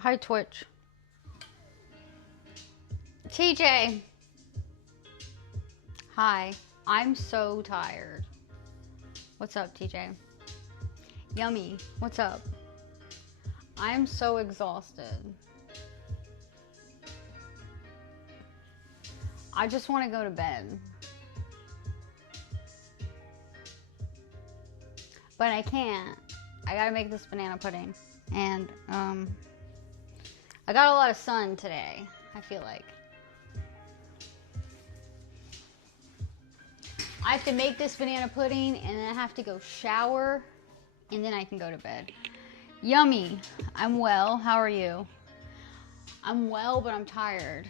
Hi, Twitch. TJ. Hi. I'm so tired. What's up, TJ? Yummy. What's up? I'm so exhausted. I just want to go to bed. But I can't. I gotta make this banana pudding. And, I got a lot of sun today, I feel like. I have to make this banana pudding, and then I have to go shower, and then I can go to bed. Yummy. I'm well. How are you? I'm well, but I'm tired.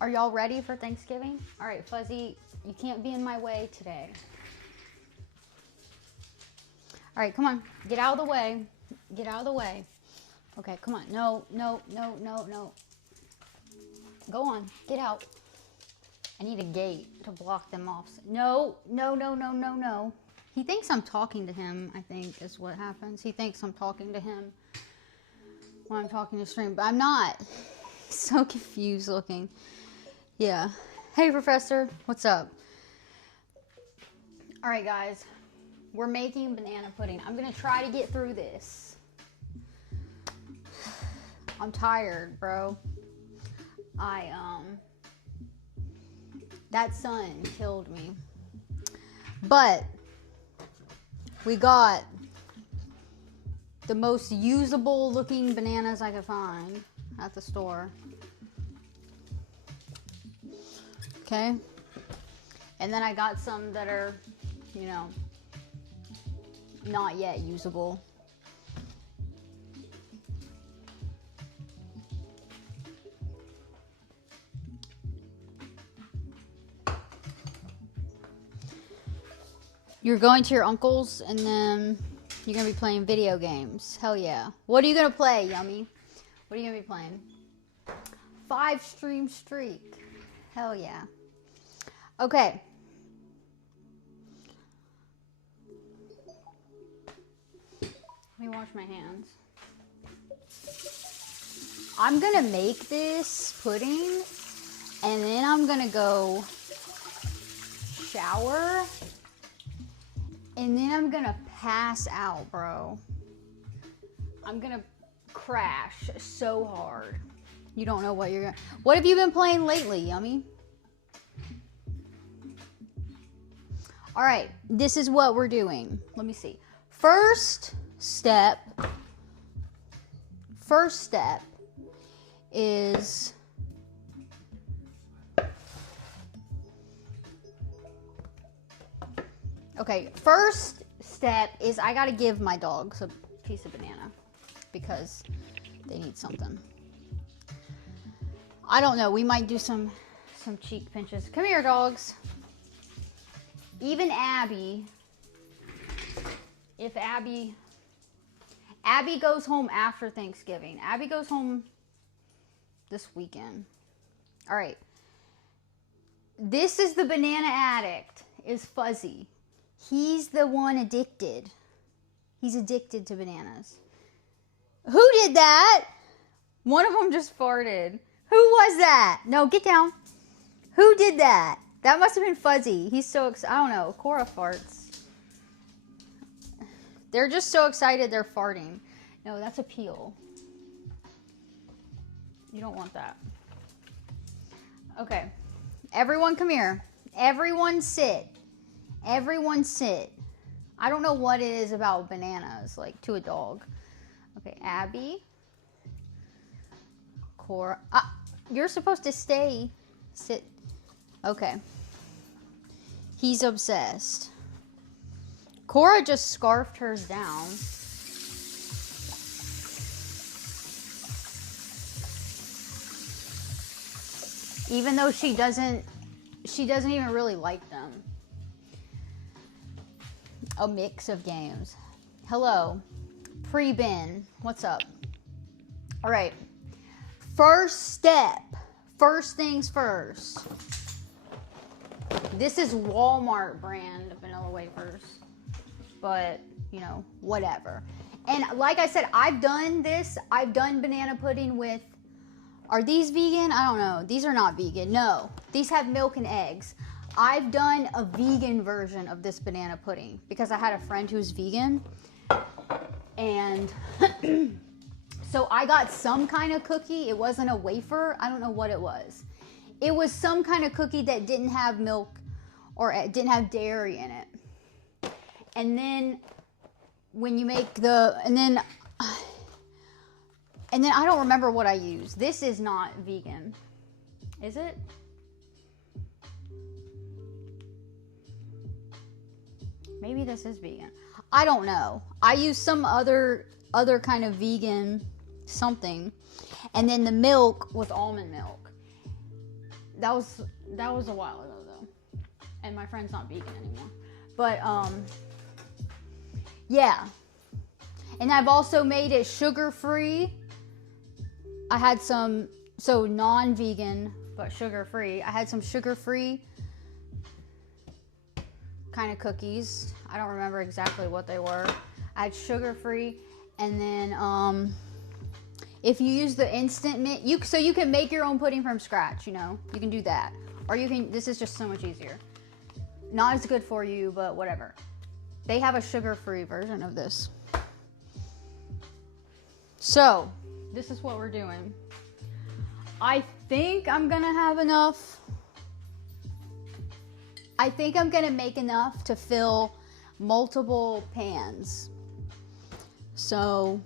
Are y'all ready for Thanksgiving? All right, Fuzzy, you can't be in my way today. All right, come on. Get out of the way. Get out of the way. Okay, come on. No, no, no, no, no. Go on. Get out. I need a gate to block them off. No, no, no, no, no, no. He thinks I'm talking to him, I think, is what happens. He thinks I'm talking to him when I'm talking to stream, but I'm not. He's so confused looking. Yeah. Hey, Professor. What's up? All right, guys. We're making banana pudding. I'm going to try to get through this. I'm tired, bro. That sun killed me. But we got the most usable looking bananas I could find at the store. Okay. And then I got some that are, you know, not yet usable. You're going to your uncle's and then you're going to be playing video games. Hell yeah. What are you going to play, Yummy? What are you going to be playing? 5 stream streak. Hell yeah. Okay. Let me wash my hands. I'm going to make this pudding and then I'm going to go shower and then I'm going to pass out, bro. I'm going to crash so hard. You don't know what you're going to... What have you been playing lately, Yummy? All right, this is what we're doing. Let me see. First step is okay, first step is I gotta give my dogs a piece of banana because they need something. I don't know, we might do some cheek pinches. Come here, dogs. Even Abby, if Abby goes home after Thanksgiving. Abby goes home this weekend. All right. This is the banana addict, is Fuzzy. He's the one addicted. He's addicted to bananas. Who did that? One of them just farted. Who was that? No, get down. Who did that? That must have been Fuzzy. He's so excited. I don't know. Cora farts. They're just so excited they're farting. No, that's a peel. You don't want that. Okay. Everyone come here. Everyone sit. Everyone sit. I don't know what it is about bananas, like, to a dog. Okay, Abby. Cora. You're supposed to stay. Sit. Okay. He's obsessed. Cora just scarfed hers down. Even though she she doesn't even really like them. A mix of games. Hello, pre-bin. What's up? All right. First step. First things first. This is Walmart brand vanilla wafers, but you know, whatever. And like I said, I've done this. I've done banana pudding with, are these vegan? I don't know. These are not vegan. No, these have milk and eggs. I've done a vegan version of this banana pudding because I had a friend who's vegan. And so I got some kind of cookie. It wasn't a wafer. I don't know what it was. It was some kind of cookie that didn't have milk or it didn't have dairy in it. And then when you make and then I don't remember what I used. This is not vegan. Is it? Maybe this is vegan. I don't know. I used some other kind of vegan something. And then the milk was almond milk. That was a while ago though. And my friend's not vegan anymore. But yeah. And I've also made it sugar-free. I had some, so non-vegan, but sugar-free. I had some sugar-free kind of cookies. I don't remember exactly what they were. I had sugar-free, and then if you use the instant mix, so you can make your own pudding from scratch, you know, you can do that. Or you can, this is just so much easier. Not as good for you, but whatever. They have a sugar-free version of this. So, this is what we're doing. I think I'm gonna have enough. I think I'm gonna make enough to fill multiple pans. So,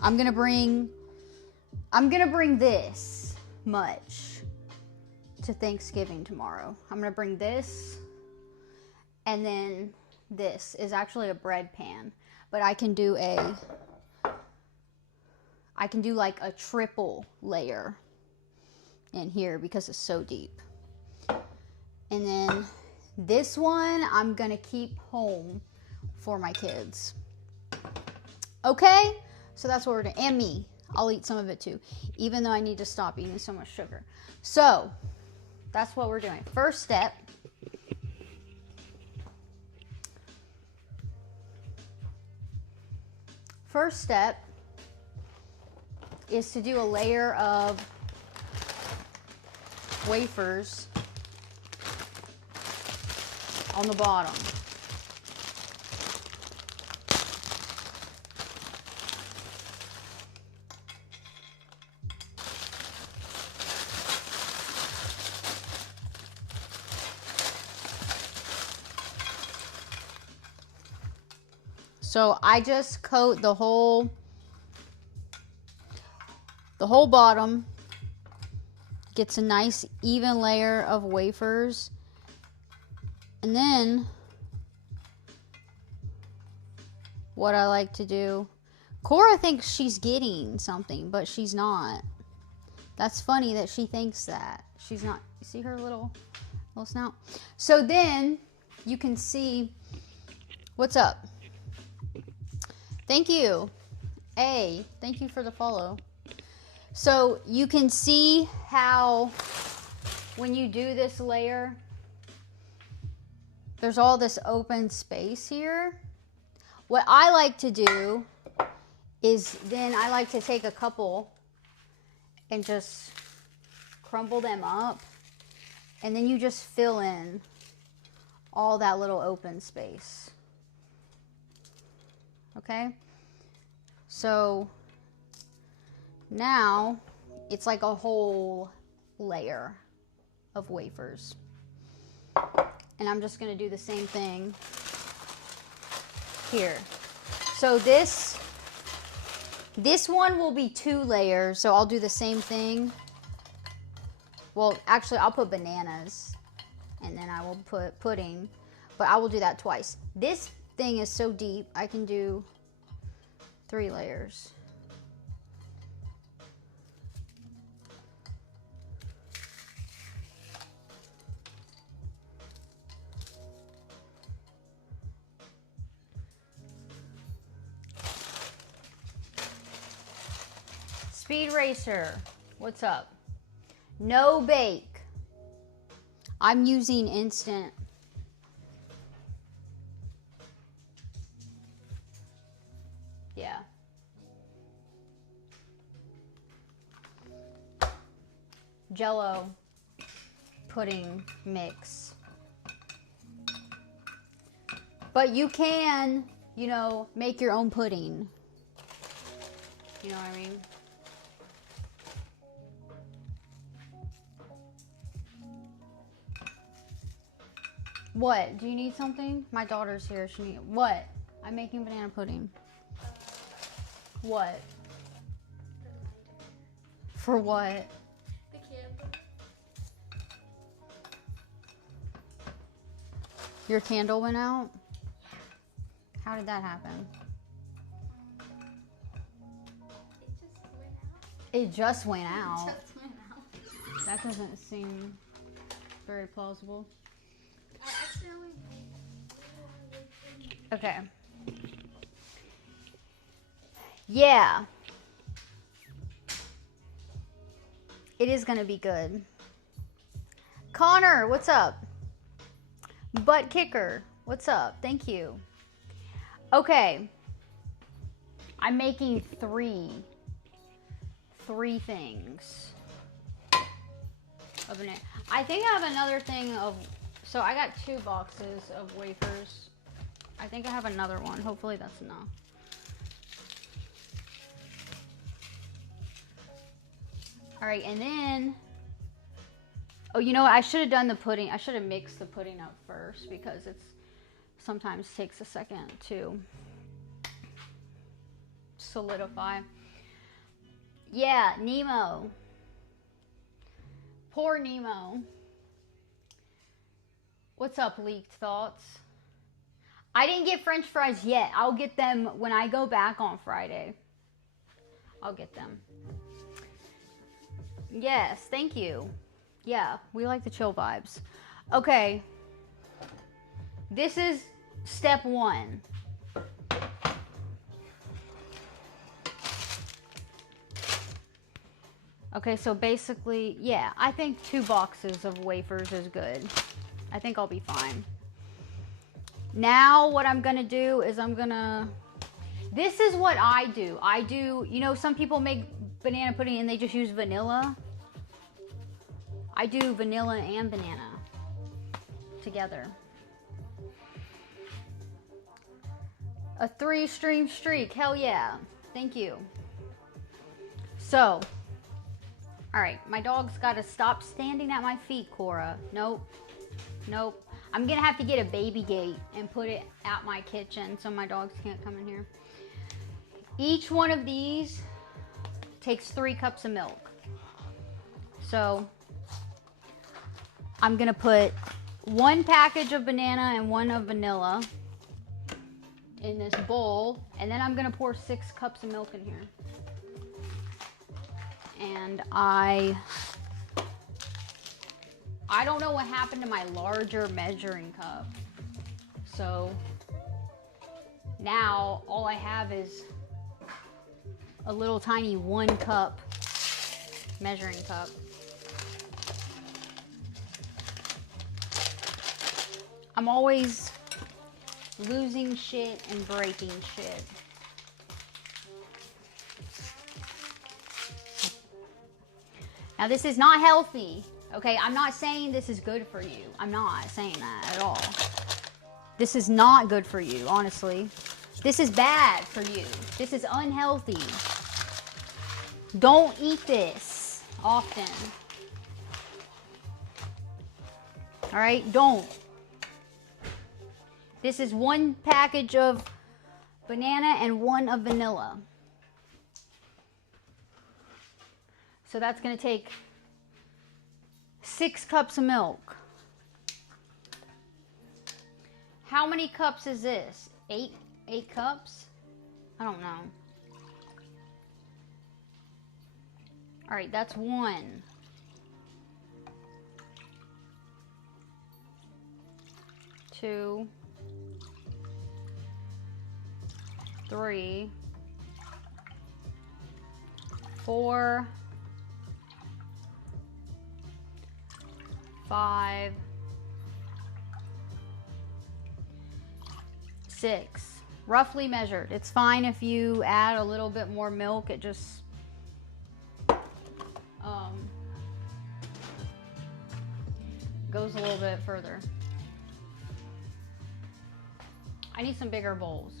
I'm gonna bring this much to Thanksgiving tomorrow. I'm gonna bring this, and then this is actually a bread pan, but I can do like a triple layer in here because it's so deep. And then this one I'm gonna keep home for my kids. Okay, so that's what we're doing. And me, I'll eat some of it too, even though I need to stop eating so much sugar. So that's what we're doing. First step, is to do a layer of wafers on the bottom. So I just coat the whole bottom, gets a nice even layer of wafers. And then what I like to do, Cora thinks she's getting something, but she's not. That's funny that she thinks that. She's not. You see her little snout? So then you can see, what's up? Thank you. Thank you for the follow. So you can see how when you do this layer, there's all this open space here. What I like to do is then I like to take a couple and just crumble them up, and then you just fill in all that little open space. Okay? So now it's like a whole layer of wafers. And I'm just going to do the same thing here. So this one will be 2 layers, so I'll do the same thing. Well, actually, I'll put bananas, and then I will put pudding, but I will do that twice. This thing is so deep, I can do 3 layers. Speed Racer, what's up? No bake. I'm using instant. Yeah. Jello pudding mix. But you can, you know, make your own pudding. You know what I mean? What? Do you need something? My daughter's here. She need what? I'm making banana pudding. What? For what? The candle. Your candle went out? How did that happen? It just went out. It just went out. It just went out. That doesn't seem very plausible. I accidentally. Okay. Yeah. It is gonna be good. Connor, what's up? Butt kicker, what's up? Thank you. Okay. I'm making three things of banana. I think I have another thing of, so I got 2 boxes of wafers. I think I have another one. Hopefully that's enough. All right, and then, oh, you know what? I should have done the pudding. I should have mixed the pudding up first because it's sometimes takes a second to solidify. Yeah, Nemo. Poor Nemo. What's up, leaked thoughts? I didn't get French fries yet. I'll get them when I go back on Friday. I'll get them. Yes, thank you. Yeah, we like the chill vibes. Okay. This is step 1. Okay, so basically, yeah, I think 2 boxes of wafers is good. I think I'll be fine. Now what I'm gonna do is this is what I do. You know, some people make banana pudding and they just use vanilla. I do vanilla and banana together. A 3-stream streak, hell yeah. Thank you. So, all right, my dog's gotta stop standing at my feet, Cora. Nope, nope. I'm gonna have to get a baby gate and put it at my kitchen so my dogs can't come in here. Each one of these takes 3 cups of milk. So I'm gonna put 1 package of banana and 1 of vanilla in this bowl, and then I'm gonna pour 6 cups of milk in here. And I don't know what happened to my larger measuring cup. So now all I have is a little tiny 1 cup measuring cup. I'm always losing shit and breaking shit. Now this is not healthy, okay? I'm not saying this is good for you. I'm not saying that at all. This is not good for you, honestly. This is bad for you. This is unhealthy. Don't eat this often. All right, don't. This is 1 package of banana and 1 of vanilla. So that's gonna take 6 cups of milk. How many cups is this? 8 cups? I don't know. All right, that's 1. 2, 3, 4, 5, 6. Roughly measured. It's fine if you add a little bit more milk. It just goes a little bit further. I need some bigger bowls.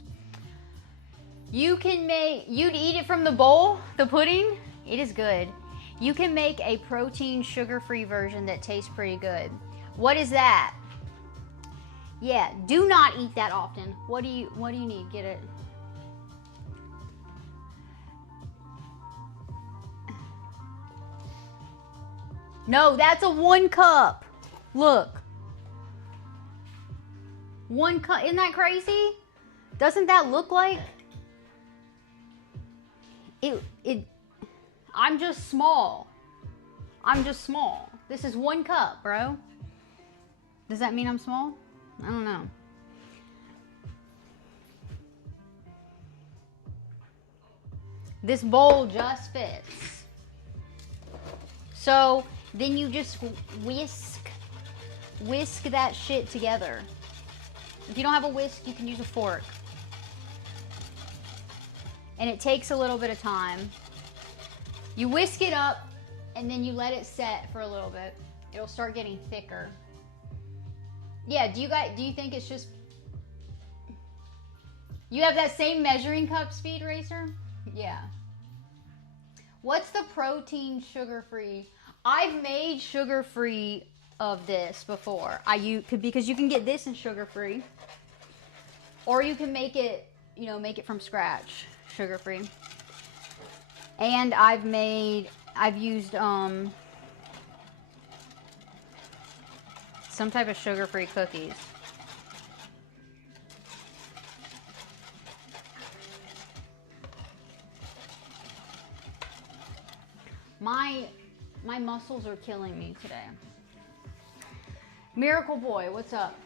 You'd eat it from the bowl, the pudding. It is good. You can make a protein sugar-free version that tastes pretty good. What is that? Yeah, do not eat that often. What do you need? Get it. No, that's a 1 cup. Look. 1 cup. Isn't that crazy? Doesn't that look like it? I'm just small. This is 1 cup, bro. Does that mean I'm small? I don't know. This bowl just fits. So then you just whisk that shit together. If you don't have a whisk, you can use a fork. And it takes a little bit of time. You whisk it up and then you let it set for a little bit. It'll start getting thicker. Yeah, do you think it's just... You have that same measuring cup, Speed Racer? Yeah. What's the protein sugar-free? I've made sugar-free of this before. Because you can get this in sugar-free. Or you can make it, make it from scratch, sugar-free. And I've used some type of sugar-free cookies. My muscles are killing me today. Miracle Boy, what's up?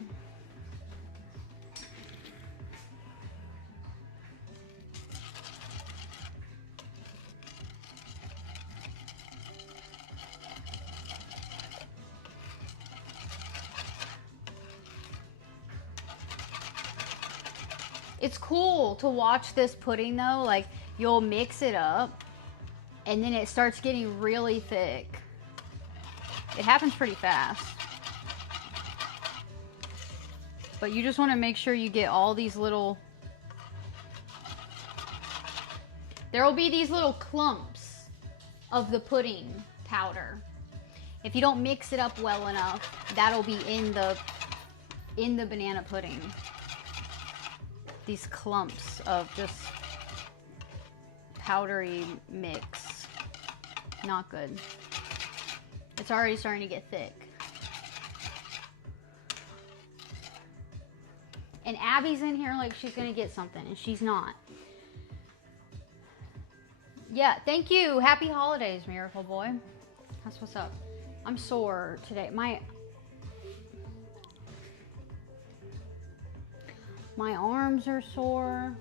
It's cool to watch this pudding though, like you'll mix it up and then it starts getting really thick. It happens pretty fast. But you just want to make sure you get all these little... There will be these little clumps of the pudding powder. If you don't mix it up well enough, that'll be in the banana pudding. These clumps of just powdery mix. Not good. It's already starting to get thick. And Abby's in here like she's gonna get something, and she's not. Yeah, thank you. Happy holidays, Miracle Boy. That's what's up. I'm sore today. My arms are sore.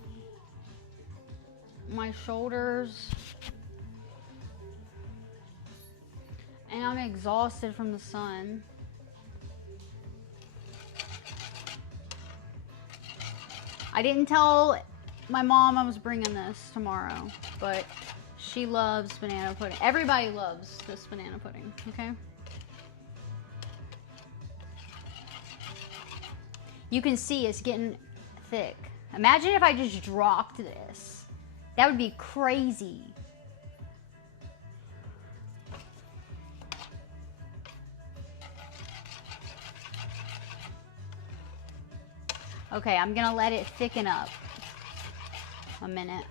My shoulders. And I'm exhausted from the sun. I didn't tell my mom I was bringing this tomorrow, but she loves banana pudding. Everybody loves this banana pudding, okay? You can see it's getting thick. Imagine if I just dropped this. That would be crazy. Okay, I'm gonna let it thicken up a minute.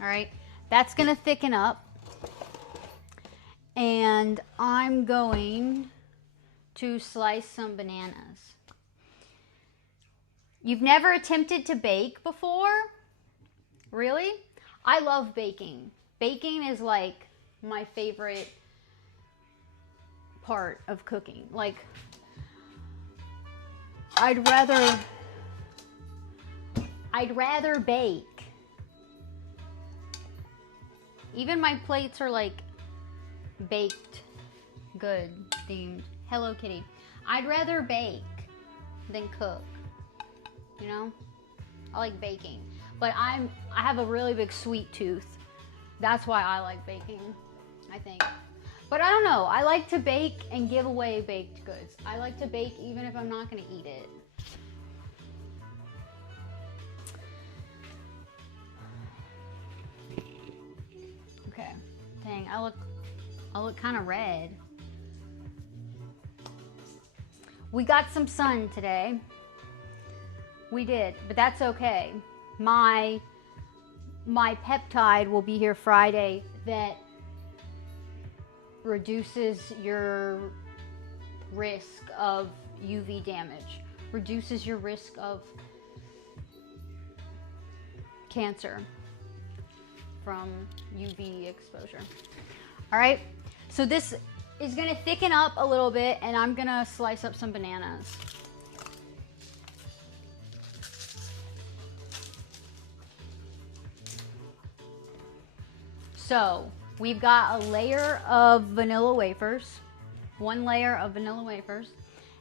All right, that's gonna thicken up. And I'm going to slice some bananas. You've never attempted to bake before? Really? I love baking. Baking is like my favorite part of cooking. Like, I'd I'd rather bake. Even my plates are like baked good themed. Hello Kitty. I'd rather bake than cook. You know? I like baking. But I have a really big sweet tooth. That's why I like baking, I think. But I don't know. I like to bake and give away baked goods. I like to bake even if I'm not going to eat it. Okay. Dang, I look kind of red. We got some sun today. We did, but that's okay. My peptide will be here Friday that reduces your risk of UV damage, reduces your risk of cancer from UV exposure. All right, so this is gonna thicken up a little bit and I'm gonna slice up some bananas. So we've got a layer of vanilla wafers, one layer of vanilla wafers,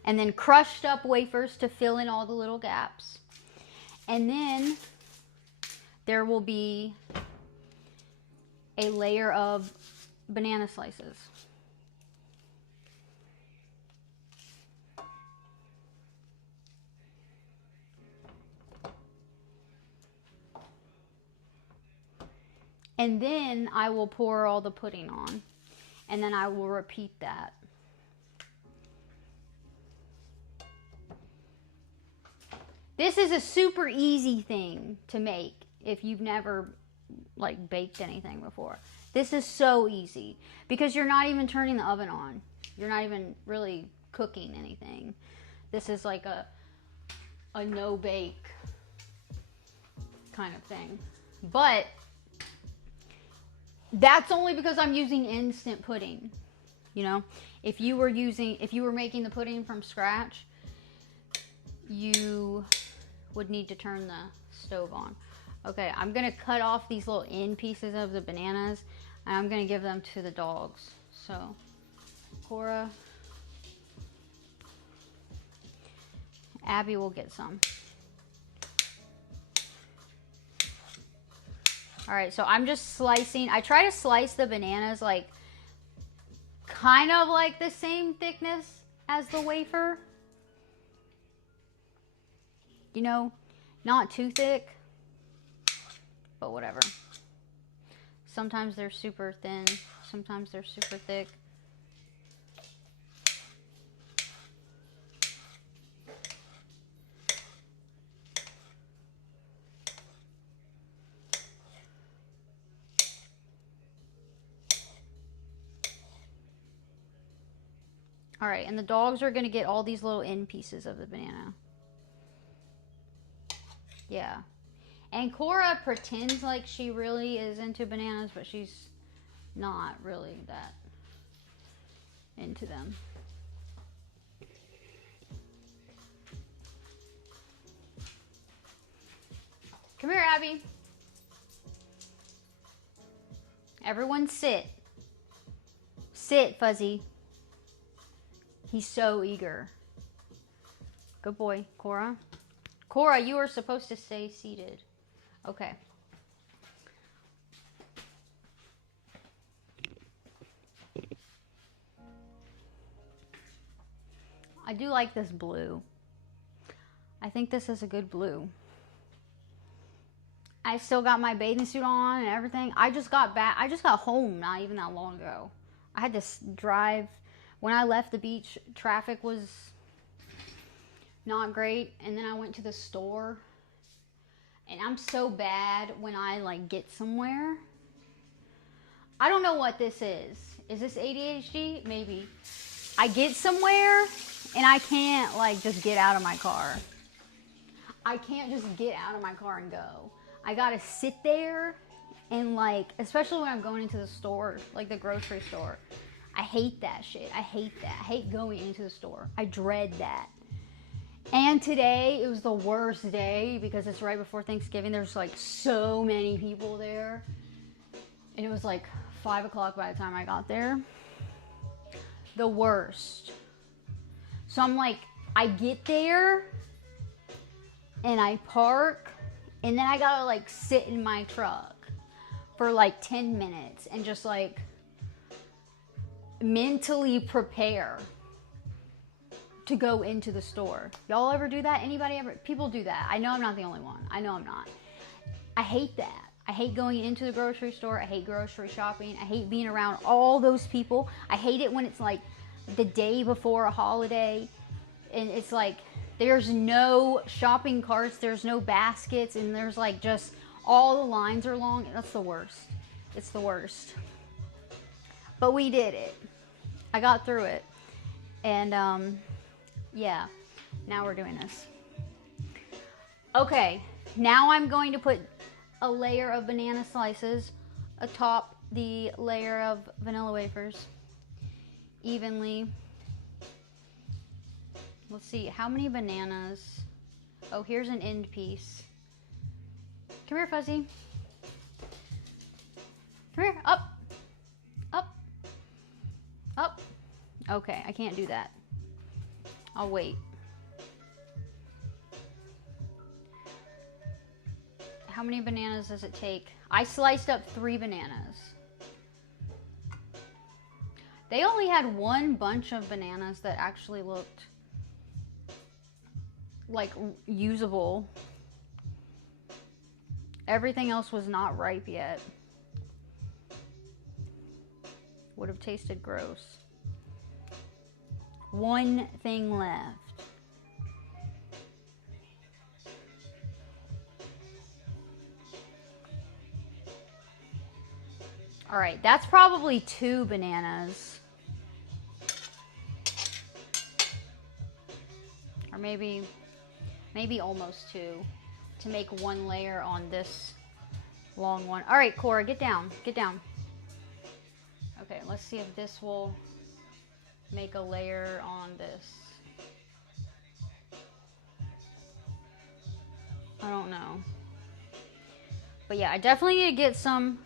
and then crushed up wafers to fill in all the little gaps. And then there will be a layer of banana slices. And then I will pour all the pudding on. And then I will repeat that. This is a super easy thing to make if you've never like baked anything before. This is so easy because you're not even turning the oven on. You're not even really cooking anything. This is like a no bake kind of thing. But that's only because I'm using instant pudding. You know, if you were making the pudding from scratch, you would need to turn the stove on. Okay, I'm gonna cut off these little end pieces of the bananas and I'm gonna give them to the dogs. So, Cora, Abby will get some. All right, so I'm just slicing. I try to slice the bananas like kind of like the same thickness as the wafer. You know, not too thick, but whatever. Sometimes they're super thin, sometimes they're super thick. All right, and the dogs are gonna get all these little end pieces of the banana. Yeah. And Cora pretends like she really is into bananas, but she's not really that into them. Come here, Abby. Everyone sit. Sit, Fuzzy. He's so eager. Good boy, Cora. Cora, you are supposed to stay seated. Okay. I do like this blue. I think this is a good blue. I still got my bathing suit on and everything. I just got back. I just got home not even that long ago. I had to drive. When I left the beach, traffic was not great. And then I went to the store. And I'm so bad when I like get somewhere. I don't know what this is. Is this ADHD? Maybe. I get somewhere and I can't like just get out of my car. I can't just get out of my car and go. I gotta sit there and like, especially when I'm going into the store, like the grocery store. I hate that shit. I hate that. I hate going into the store. I dread that. And today, it was the worst day because it's right before Thanksgiving. There's like so many people there. And it was like 5 o'clock by the time I got there. The worst. So I'm like, I get there and I park and then I gotta like sit in my truck for like 10 minutes and just like mentally prepare to go into the store. Y'all ever do that? Anybody ever? People do that. I know I'm not the only one. I know I'm not. I hate that. I hate going into the grocery store. I hate grocery shopping. I hate being around all those people. I hate it when it's like the day before a holiday and it's like there's no shopping carts, there's no baskets, and there's like just all the lines are long. That's the worst. It's the worst. But we did it. I got through it. And yeah, now we're doing this. Okay, now I'm going to put a layer of banana slices atop the layer of vanilla wafers evenly. Let's see, how many bananas? Oh, here's an end piece. Come here, Fuzzy. Come here, up, up, up. Okay, I can't do that. I'll wait. How many bananas does it take? I sliced up 3 bananas. They only had one bunch of bananas that actually looked like usable. Everything else was not ripe yet. Would have tasted gross. One thing left. All right, that's probably 2 bananas. Or maybe almost 2 to make 1 layer on this long one. All right, Cora, get down, get down. Okay, let's see if this will make a layer on this. I don't know. But yeah, I definitely need to get some.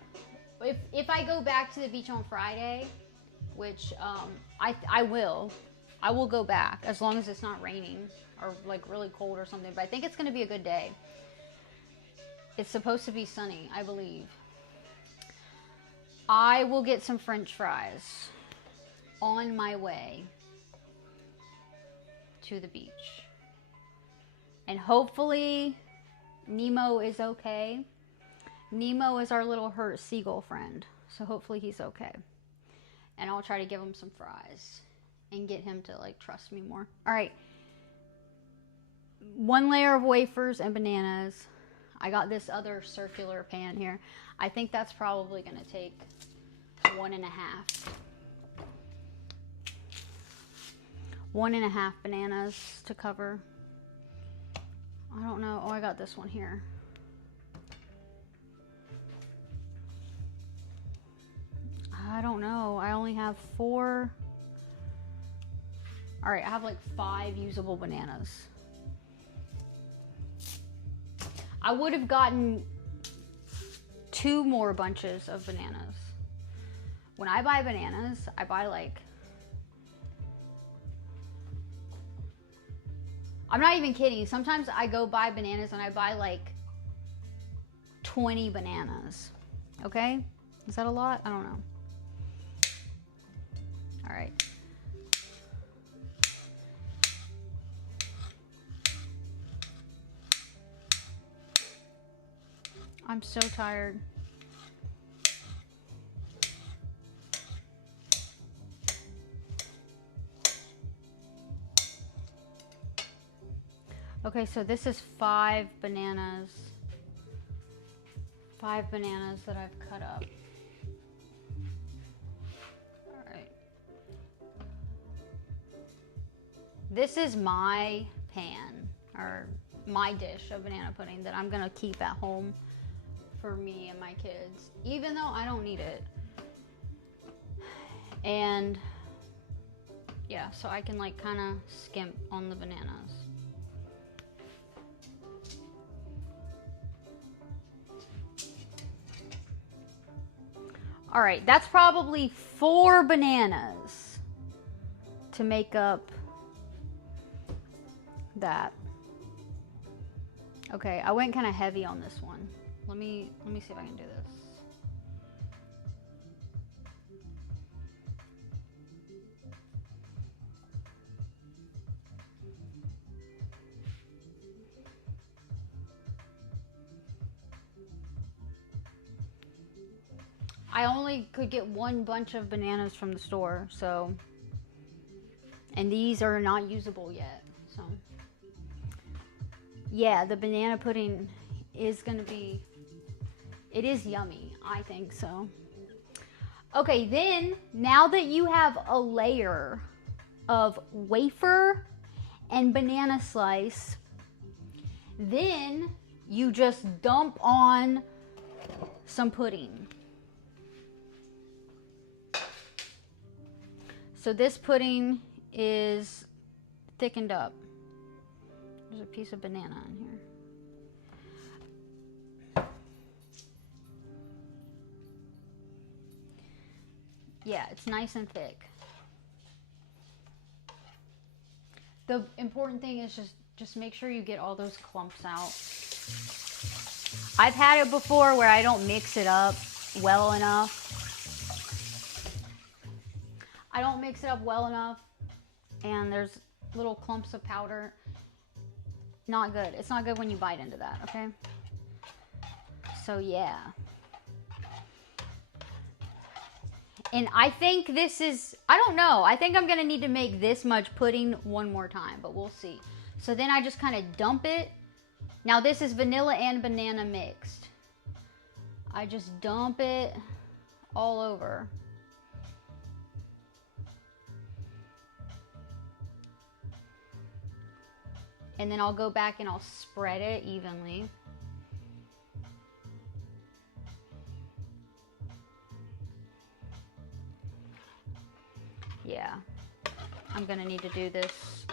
If I go back to the beach on Friday, which I will go back as long as it's not raining or like really cold or something. But I think it's going to be a good day. It's supposed to be sunny, I believe. I will get some French fries on my way to the beach. And hopefully Nemo is okay. Nemo is our little hurt seagull friend. So hopefully he's okay. And I'll try to give him some fries and get him to like trust me more. All right. 1 layer of wafers and bananas. I got this other circular pan here. I think that's probably going to take 1.5. 1.5 bananas to cover. I don't know. Oh, I got this one here. I don't know. I only have 4. All right, I have like 5 usable bananas. I would have gotten 2 more bunches of bananas. When I buy bananas, I buy like, I'm not even kidding. Sometimes I go buy bananas and I buy like 20 bananas. Okay? Is that a lot? I don't know. All right. I'm so tired. Okay, so this is 5 bananas. 5 bananas that I've cut up. All right. This is my pan, or my dish of banana pudding that I'm gonna keep at home for me and my kids, even though I don't need it. And yeah, so I can like kind of skimp on the bananas. All right, that's probably 4 bananas to make up that. Okay, I went kind of heavy on this one. Let me see if I can do this. I only could get 1 bunch of bananas from the store, so, and these are not usable yet, so. Yeah, the banana pudding is gonna be, it is yummy, I think so. Okay, then, now that you have a layer of wafer and banana slice, then you just dump on some pudding. So this pudding is thickened up. There's a piece of banana in here. Yeah, it's nice and thick. The important thing is just make sure you get all those clumps out. I've had it before where I don't mix it up well enough. I don't mix it up well enough and there's little clumps of powder. Not good. It's not good when you bite into that, okay? So yeah. And I think this is, I don't know. I think I'm gonna need to make this much pudding 1 more time, but we'll see. So then I just kind of dump it. Now this is vanilla and banana mixed. I just dump it all over. And then I'll go back and I'll spread it evenly. Yeah, I'm gonna need to do this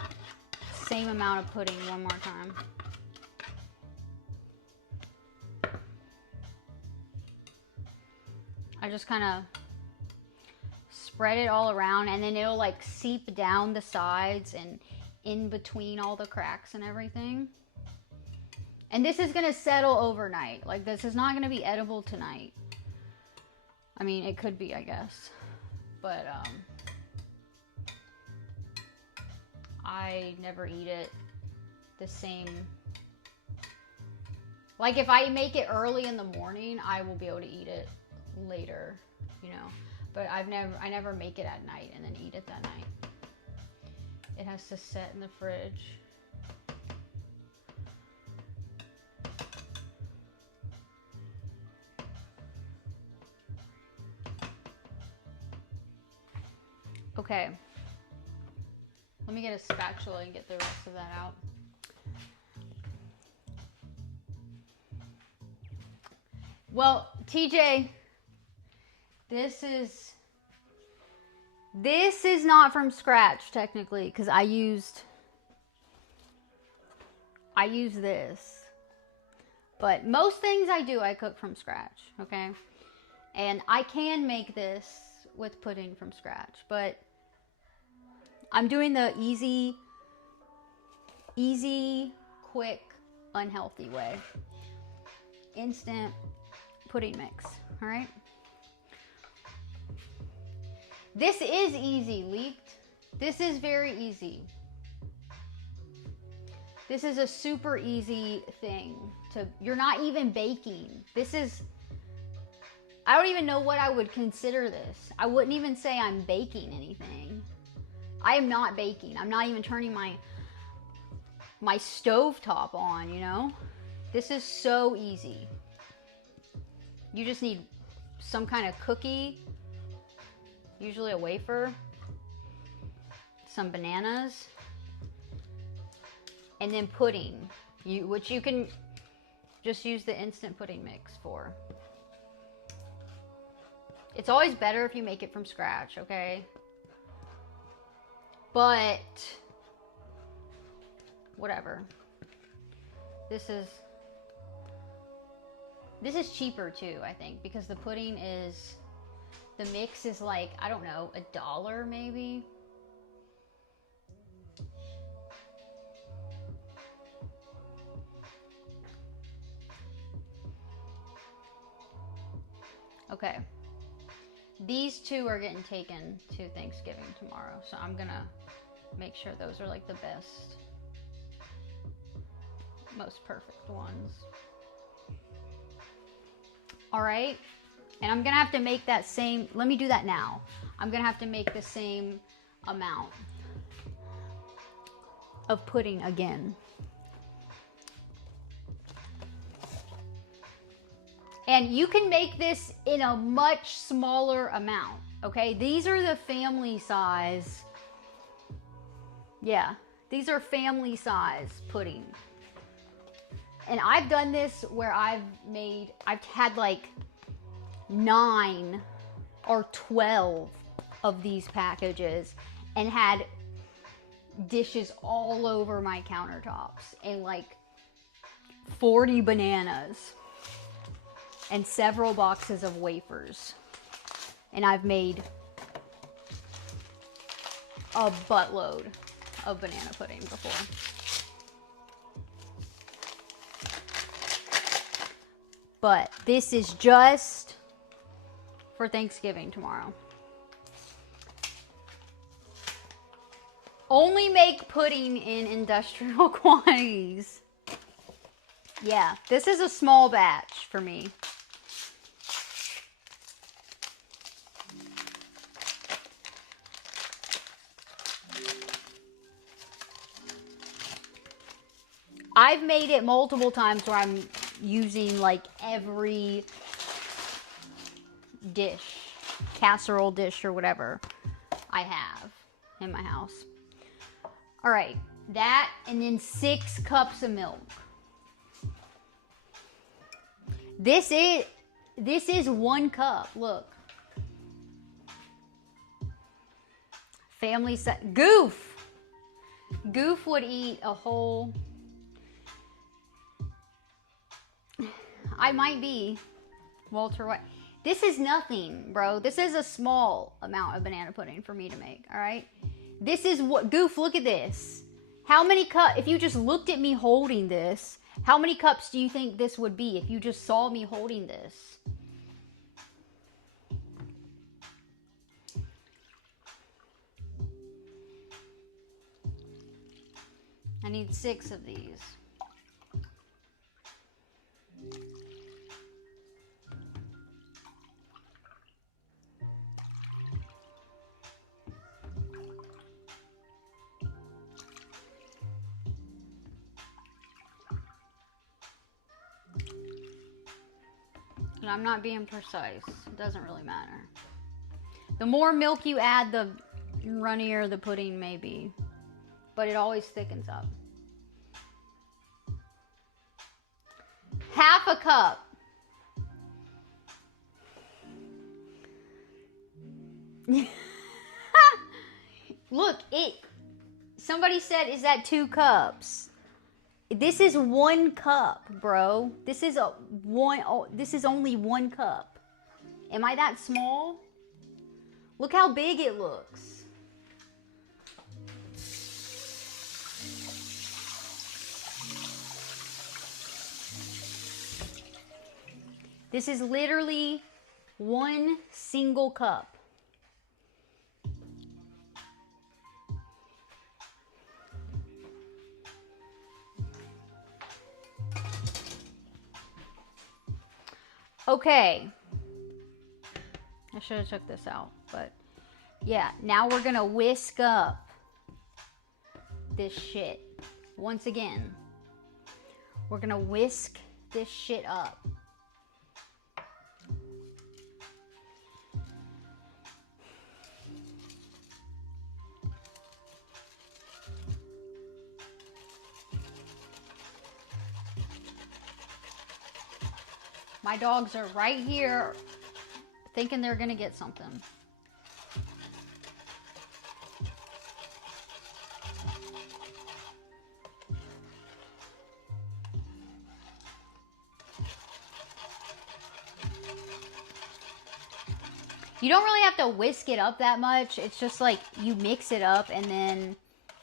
same amount of pudding 1 more time. I just kind of spread it all around and then it'll like seep down the sides and in between all the cracks and everything. And this is gonna settle overnight. Like this is not gonna be edible tonight. I mean, it could be, I guess. But I never eat it the same. Like if I make it early in the morning, I will be able to eat it later, you know. But I never make it at night and then eat it that night. It has to set in the fridge. Okay. Let me get a spatula and get the rest of that out. Well, TJ, this is not from scratch technically because I used this. But most things I do, I cook from scratch, okay? And I can make this with pudding from scratch, but I'm doing the easy, quick, unhealthy way. Instant pudding mix, all right? This is easy, Leaked. This is very easy. This is a super easy thing to, you're not even baking. This is, I don't even know what I would consider this. I wouldn't even say I'm baking anything. I am not baking. I'm not even turning my stove top on, you know? This is so easy. You just need some kind of cookie, usually a wafer, some bananas, and then pudding, which you can just use the instant pudding mix for. It's always better if you make it from scratch, okay? But whatever. This is cheaper too, I think, because the pudding is The mix is like, I don't know, $1 maybe. Okay. These two are getting taken to Thanksgiving tomorrow. So I'm gonna make sure those are like the best, most perfect ones. All right. And I'm gonna have to make that same, let me do that now. I'm gonna have to make the same amount of pudding again. And you can make this in a much smaller amount, okay? These are the family size. Yeah, these are family size pudding. And I've done this where I've had like 9 or 12 of these packages and had dishes all over my countertops and like 40 bananas and several boxes of wafers. And I've made a buttload of banana pudding before. But this is just for Thanksgiving tomorrow. Only make pudding in industrial quantities. Yeah, this is a small batch for me. I've made it multiple times where I'm using like every dish, casserole dish or whatever I have in my house. All right, that and then 6 cups of milk. This is 1 cup. Look. Family set. Goof would eat a whole. I might be Walter White. This is nothing, bro. This is a small amount of banana pudding for me to make, all right? This is what, Goof, look at this. How many cups, if you just looked at me holding this, how many cups do you think this would be if you just saw me holding this? I need 6 of these. And I'm not being precise. It doesn't really matter. The more milk you add, the runnier the pudding may be. But it always thickens up. Half a cup. Look, somebody said, is that 2 cups? This is 1 cup, bro. This is only 1 cup. Am I that small? Look how big it looks. This is literally 1 single cup. Okay. I should have took this out, but yeah, now we're gonna whisk up this shit. Once again, we're gonna whisk this shit up. My dogs are right here thinking they're gonna get something. You don't really have to whisk it up that much. It's just like you mix it up and then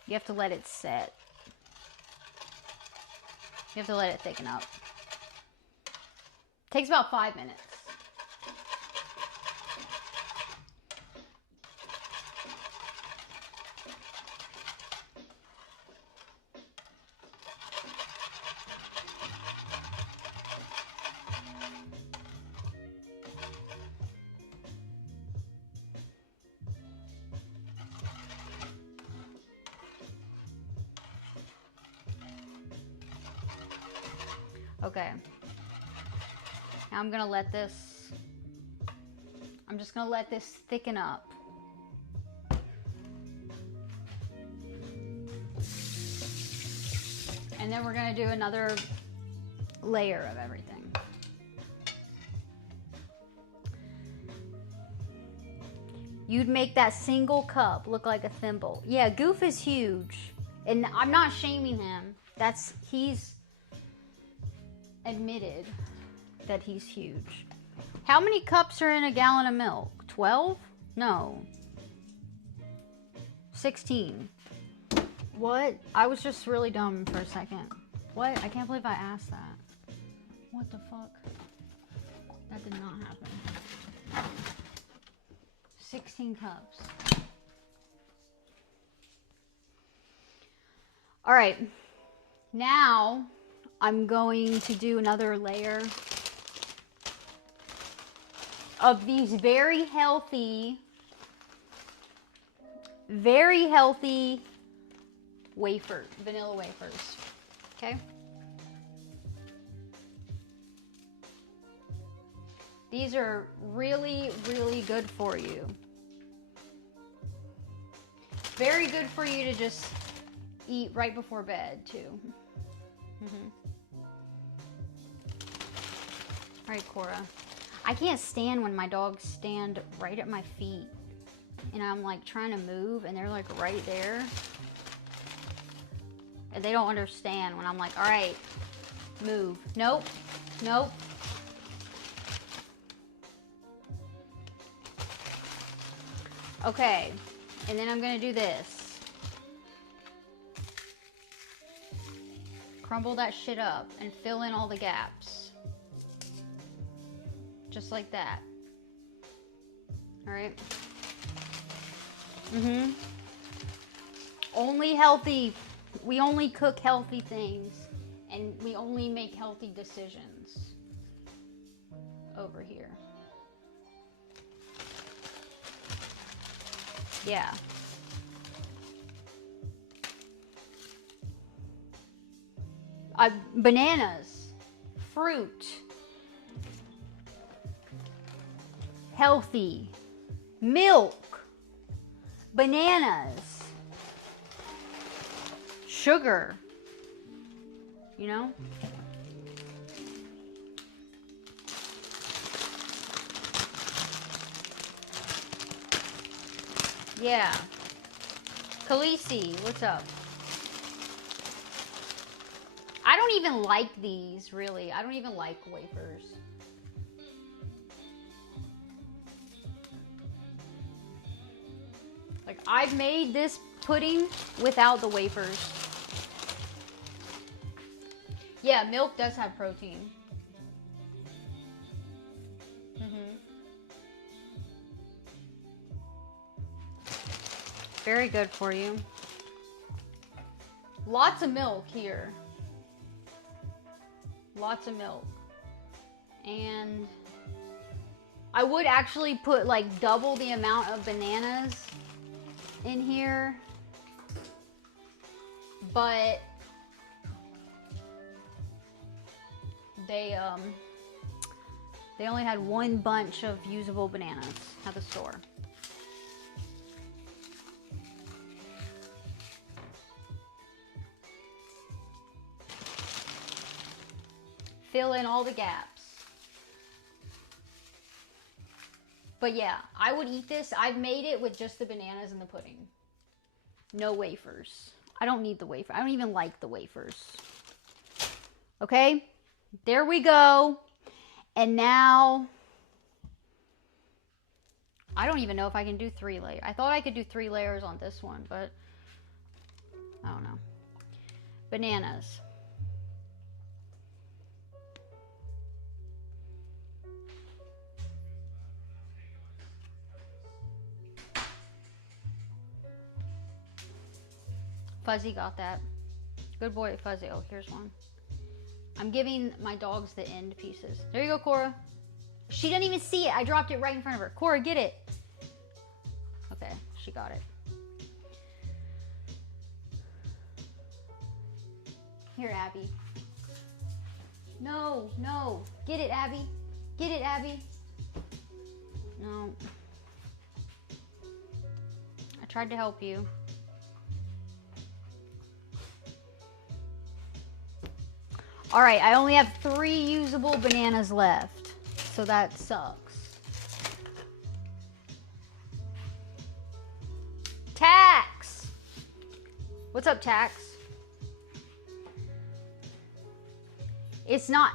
you have to let it set. You have to let it thicken up. Takes about 5 minutes. Okay. Now I'm gonna let this, I'm just gonna let this thicken up. And then we're gonna do another layer of everything. You'd make that single cup look like a thimble. Yeah, Goof is huge. And I'm not shaming him. He's admitted that he's huge. How many cups are in a gallon of milk? 12? No. 16. What? I was just really dumb for a second. What? I can't believe I asked that. What the fuck? That did not happen. 16 cups. All right. Now I'm going to do another layer of these very healthy vanilla wafers. Okay? These are really, really good for you. Very good for you to just eat right before bed, too. All right, Cora. I can't stand when my dogs stand right at my feet and I'm like trying to move and they're like right there. And they don't understand when I'm like, all right, move. Nope, nope. Okay, and then I'm gonna do this. Crumble that shit up and fill in all the gaps. Just like that. All right. Only healthy. We only cook healthy things and we only make healthy decisions over here. Yeah. Bananas, fruit, healthy, milk, bananas, sugar, you know? Yeah. Khaleesi, what's up? I don't even like these, really. I don't even like wafers. Like, I've made this pudding without the wafers. Yeah, milk does have protein. Very good for you. Lots of milk here. Lots of milk. And I would actually put like double the amount of bananas in here. But they only had one bunch of usable bananas at the store. Fill in all the gaps. But yeah, I would eat this. I've made it with just the bananas and the pudding. No wafers. I don't need the wafer. I don't even like the wafers. Okay, there we go. And now I don't even know if I can do 3 layers. I thought I could do 3 layers on this one, but I don't know. Bananas. Fuzzy got that. Good boy, Fuzzy. Oh, here's one. I'm giving my dogs the end pieces. There you go, Cora. She didn't even see it. I dropped it right in front of her. Cora, get it. Okay, she got it. Here, Abby. No, no. Get it, Abby. Get it, Abby. No. I tried to help you. All right, I only have 3 usable bananas left, so that sucks. Tax! What's up, Tax? It's not,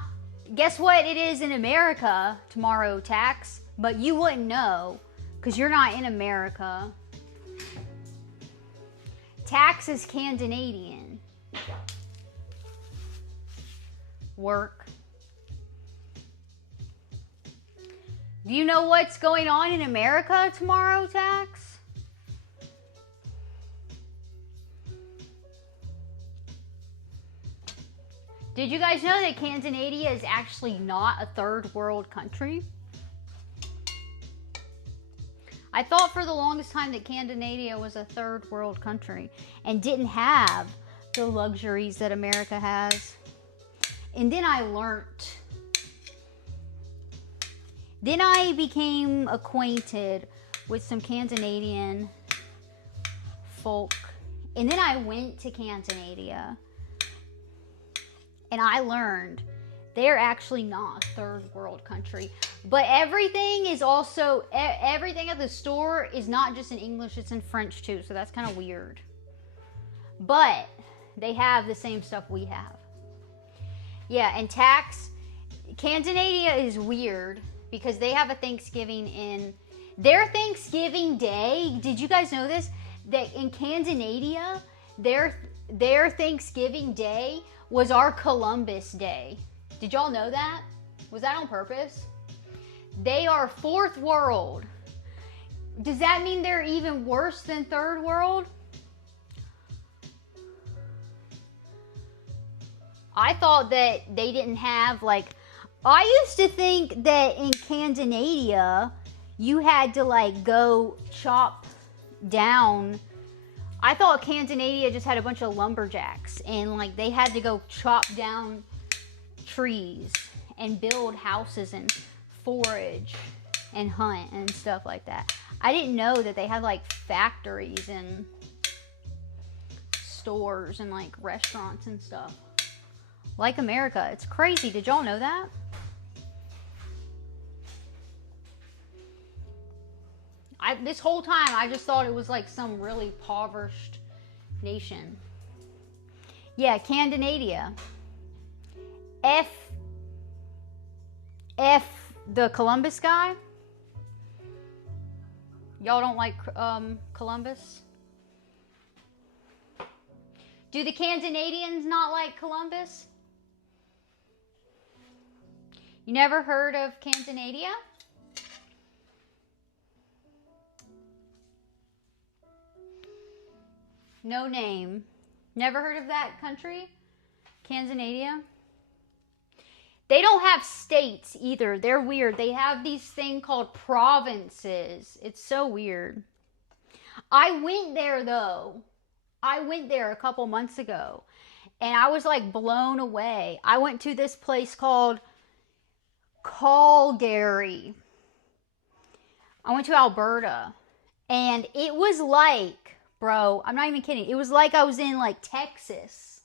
guess what it is in America tomorrow, Tax, but you wouldn't know because you're not in America. Tax is Canadian. Work. Do you know what's going on in America tomorrow, Tax? Did you guys know that Canada is actually not a third world country? I thought for the longest time that Canada was a third world country and didn't have the luxuries that America has. And then I learned. Then I became acquainted with some Canadian folk. And then I went to Canada. And I learned they're actually not a third world country. But everything is also, everything at the store is not just in English, it's in French too. So that's kind of weird. But they have the same stuff we have. Yeah, and Tax, Canada is weird because they have a Thanksgiving in their Thanksgiving Day. Did you guys know this? That in Canada, their Thanksgiving Day was our Columbus Day. Did y'all know that? Was that on purpose? They are fourth world. Does that mean they're even worse than third world? I thought that they didn't have, like, I used to think that in Canada, you had to, like, go chop down. I thought Canada just had a bunch of lumberjacks and, like, they had to go chop down trees and build houses and forage and hunt and stuff like that. I didn't know that they had, like, factories and stores and, like, restaurants and stuff. Like America. It's crazy. Did y'all know that? This whole time, I just thought it was like some really impoverished nation. Yeah, Canada. F the Columbus guy. Y'all don't like Columbus? Do the Canadians not like Columbus? You never heard of Canada? No name. Never heard of that country? Canada? They don't have states either. They're weird. They have these thing called provinces. It's so weird. I went there though. I went there a couple months ago and I was like blown away. I went to this place called Calgary. I went to Alberta and it was like, bro, I'm not even kidding. It was like I was in like Texas.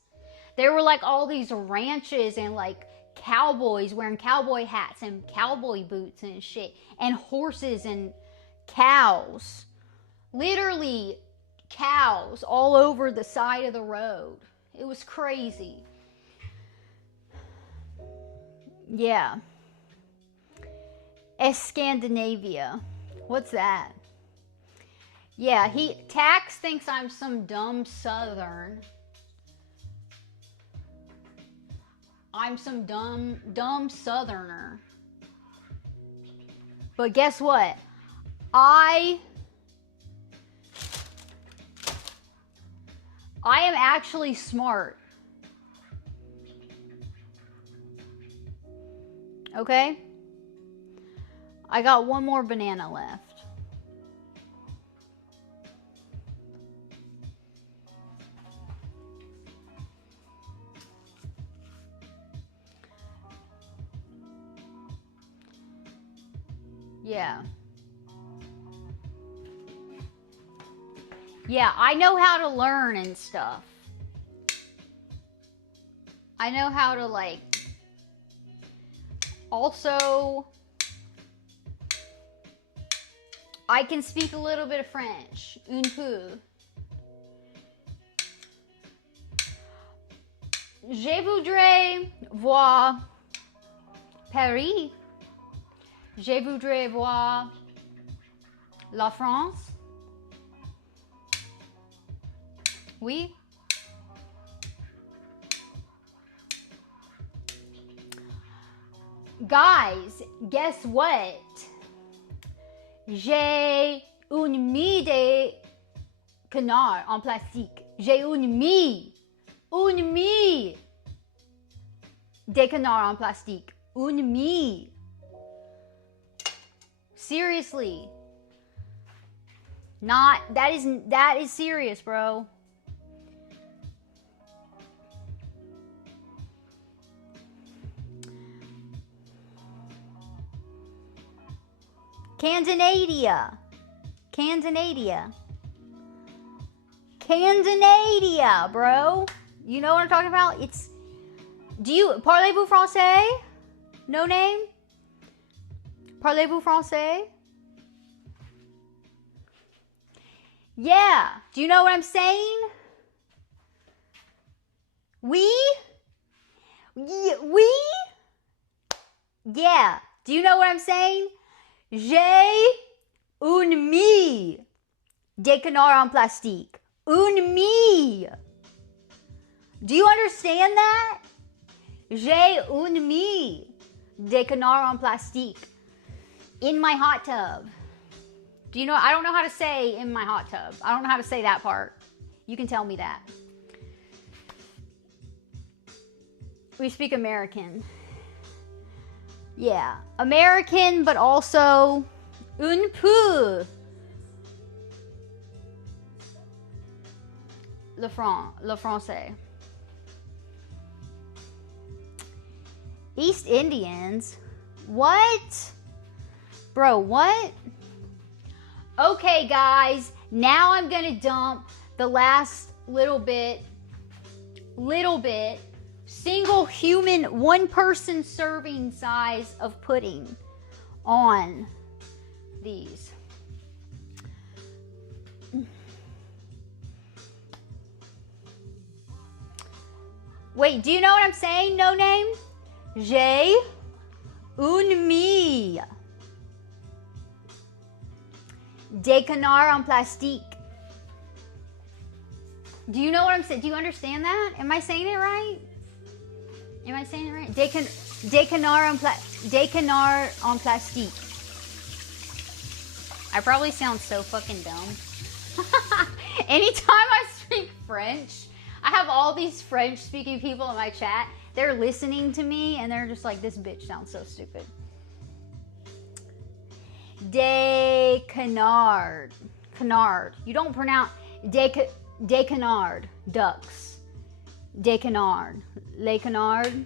There were like all these ranches and like cowboys wearing cowboy hats and cowboy boots and shit, and horses and cows. Literally cows all over the side of the road. It was crazy. Yeah. Scandinavia. What's that? Yeah, Tax thinks I'm some dumb Southern. I'm some dumb Southerner. But guess what? I am actually smart. Okay? I got one more banana left. Yeah. Yeah, I know how to learn and stuff. I know how to, like, also, I can speak a little bit of French. Un peu. Je voudrais voir Paris. Je voudrais voir la France. Oui. Guys, guess what? J'ai une mie de canard en plastique. J'ai une mie de canard en plastique. Une mie. Seriously. That is serious, bro. Canada, bro. You know what I'm talking about? Parlez-vous français? No name? Parlez-vous français? Yeah. Do you know what I'm saying? Oui? Oui? Yeah. Do you know what I'm saying? J'ai une mie de canard en plastique. Une mie. Do you understand that? J'ai une mie de canard en plastique in my hot tub. Do you know? I don't know how to say in my hot tub. I don't know how to say that part. You can tell me that. We speak American. Yeah, American, but also un peu le français. East Indians? What? Bro, what? Okay, guys, now I'm gonna dump the last little bit, single human, one person serving size of pudding on these. Wait, do you know what I'm saying? No name? J'ai une mie de canard en plastique. Do you know what I'm saying? Do you understand that? Am I saying it right? Am I saying it right? De canard en plastique. I probably sound so fucking dumb. Anytime I speak French, I have all these French speaking people in my chat. They're listening to me and they're just like, this bitch sounds so stupid. De canard. Canard. You don't pronounce de canard. Ducks. De canard. Le canard.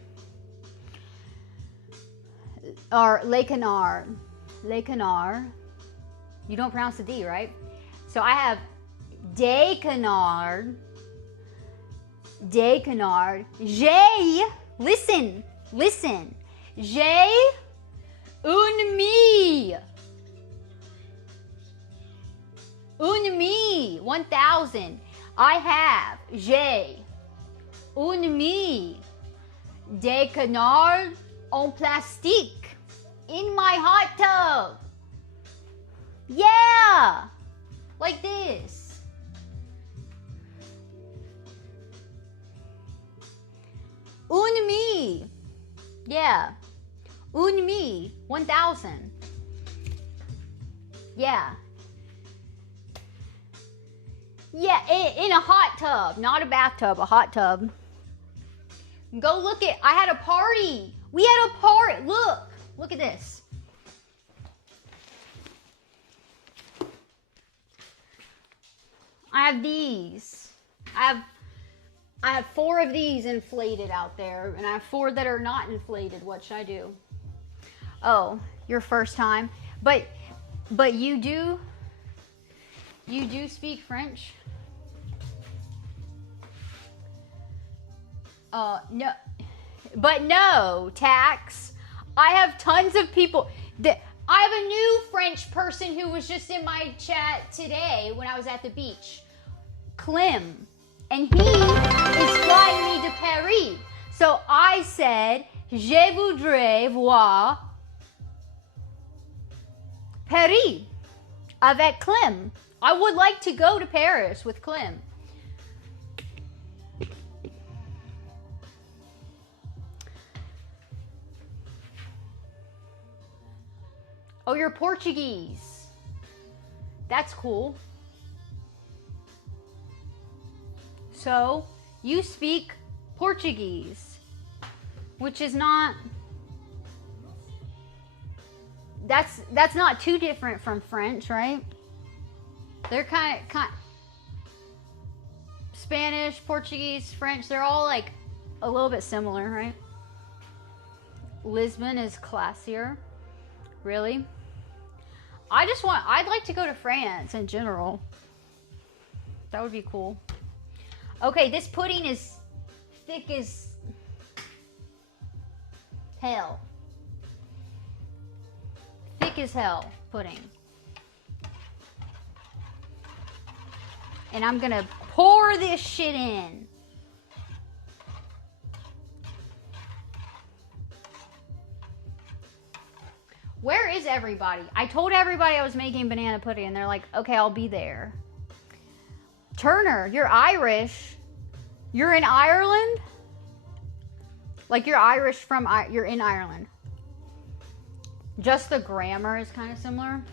Or le canard. Le canard. You don't pronounce the D, right? So I have de canard. De canard. J'ai. Listen. J'ai une mie. Une mie. 1,000. I have. J'ai une mie de canard en plastique in my hot tub. Yeah! Like this. Un mi. Yeah. Un mi. 1,000. Yeah. Yeah, in a hot tub. Not a bathtub, a hot tub. Go look at, I had a party. We had a party. Look at this. I have these. I have 4 of these inflated out there, and I have 4 that are not inflated. What should I do? Oh, your first time. But you do speak French? No. But no, Tax. I have tons of people that I have a new French person who was just in my chat today when I was at the beach. Clem. And he is flying me to Paris. So I said, Je voudrais voir Paris avec Clem. I would like to go to Paris with Clem. Oh, you're Portuguese. That's cool. So, you speak Portuguese, which is not, that's not too different from French, right? They're kind Spanish, Portuguese, French, they're all like a little bit similar, right? Lisbon is classier. Really? I'd like to go to France in general. That would be cool. Okay, this pudding is thick as hell. Thick as hell pudding. And I'm gonna pour this shit in. Where is everybody? I told everybody I was making banana pudding and they're like, okay, I'll be there. Turner, you're Irish. You're in Ireland? Like you're Irish from, you're in Ireland. Just the grammar is kind of similar.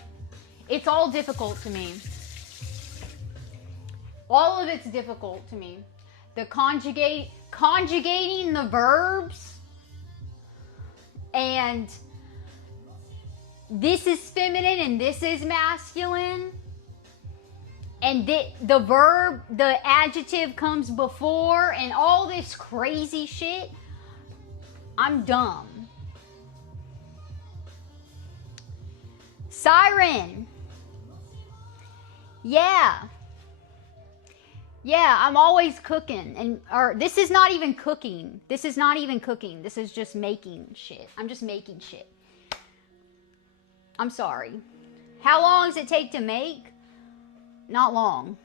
It's all difficult to me. All of it's difficult to me. The conjugating the verbs, and this is feminine and this is masculine, and the verb, the adjective comes before, and all this crazy shit. I'm dumb. Siren. Yeah. Yeah, I'm always cooking. Or this is not even cooking. This is not even cooking. This is just making shit. I'm just making shit. I'm sorry. How long does it take to make? Not long.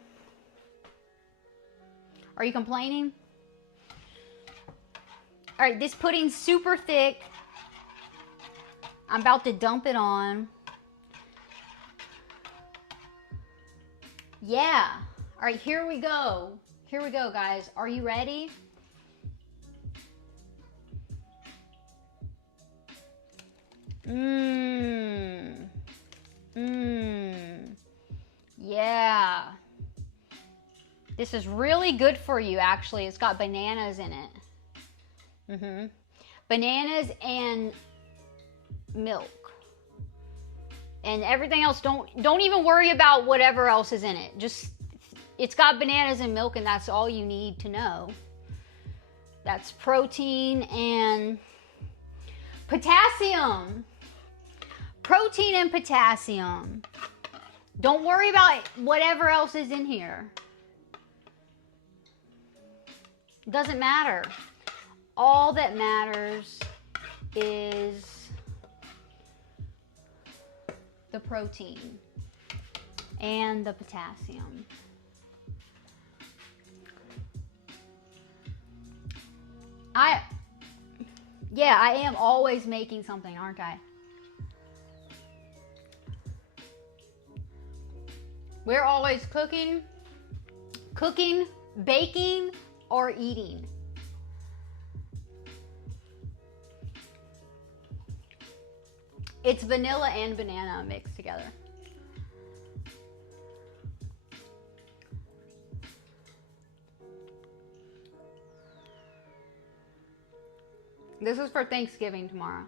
Are you complaining? All right, this pudding's super thick. I'm about to dump it on. Yeah. All right, here we go. Here we go, guys. Are you ready? Yeah. This is really good for you, actually. It's got bananas in it. Bananas and milk. And everything else, don't even worry about whatever else is in it. Just, it's got bananas and milk, and that's all you need to know. That's protein and potassium. Protein and potassium. Don't worry about whatever else is in here. It doesn't matter. All that matters is the protein and the potassium. Yeah, I am always making something, aren't I? We're always cooking, baking, or eating. It's vanilla and banana mixed together. This is for Thanksgiving tomorrow.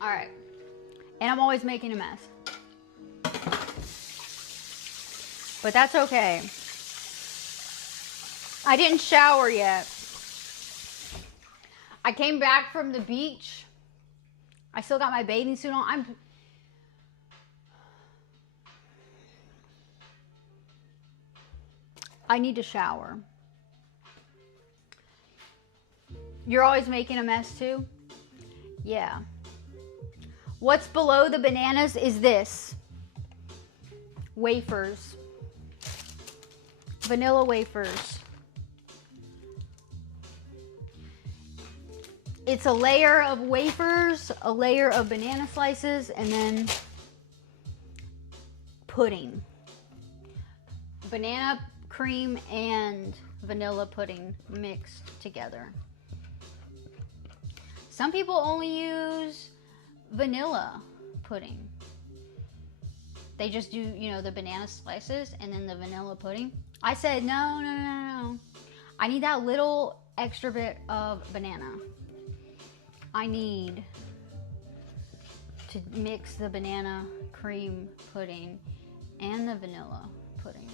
All right. And I'm always making a mess. But that's okay. I didn't shower yet. I came back from the beach. I still got my bathing suit on. I need to shower. You're always making a mess too? Yeah. What's below the bananas is this. Wafers. Vanilla wafers. It's a layer of wafers, a layer of banana slices, and then pudding. Banana cream and vanilla pudding mixed together. Some people only use vanilla pudding. They just do, you know, the banana slices and then the vanilla pudding. I said, no. I need that little extra bit of banana. I need to mix the banana cream pudding and the vanilla pudding.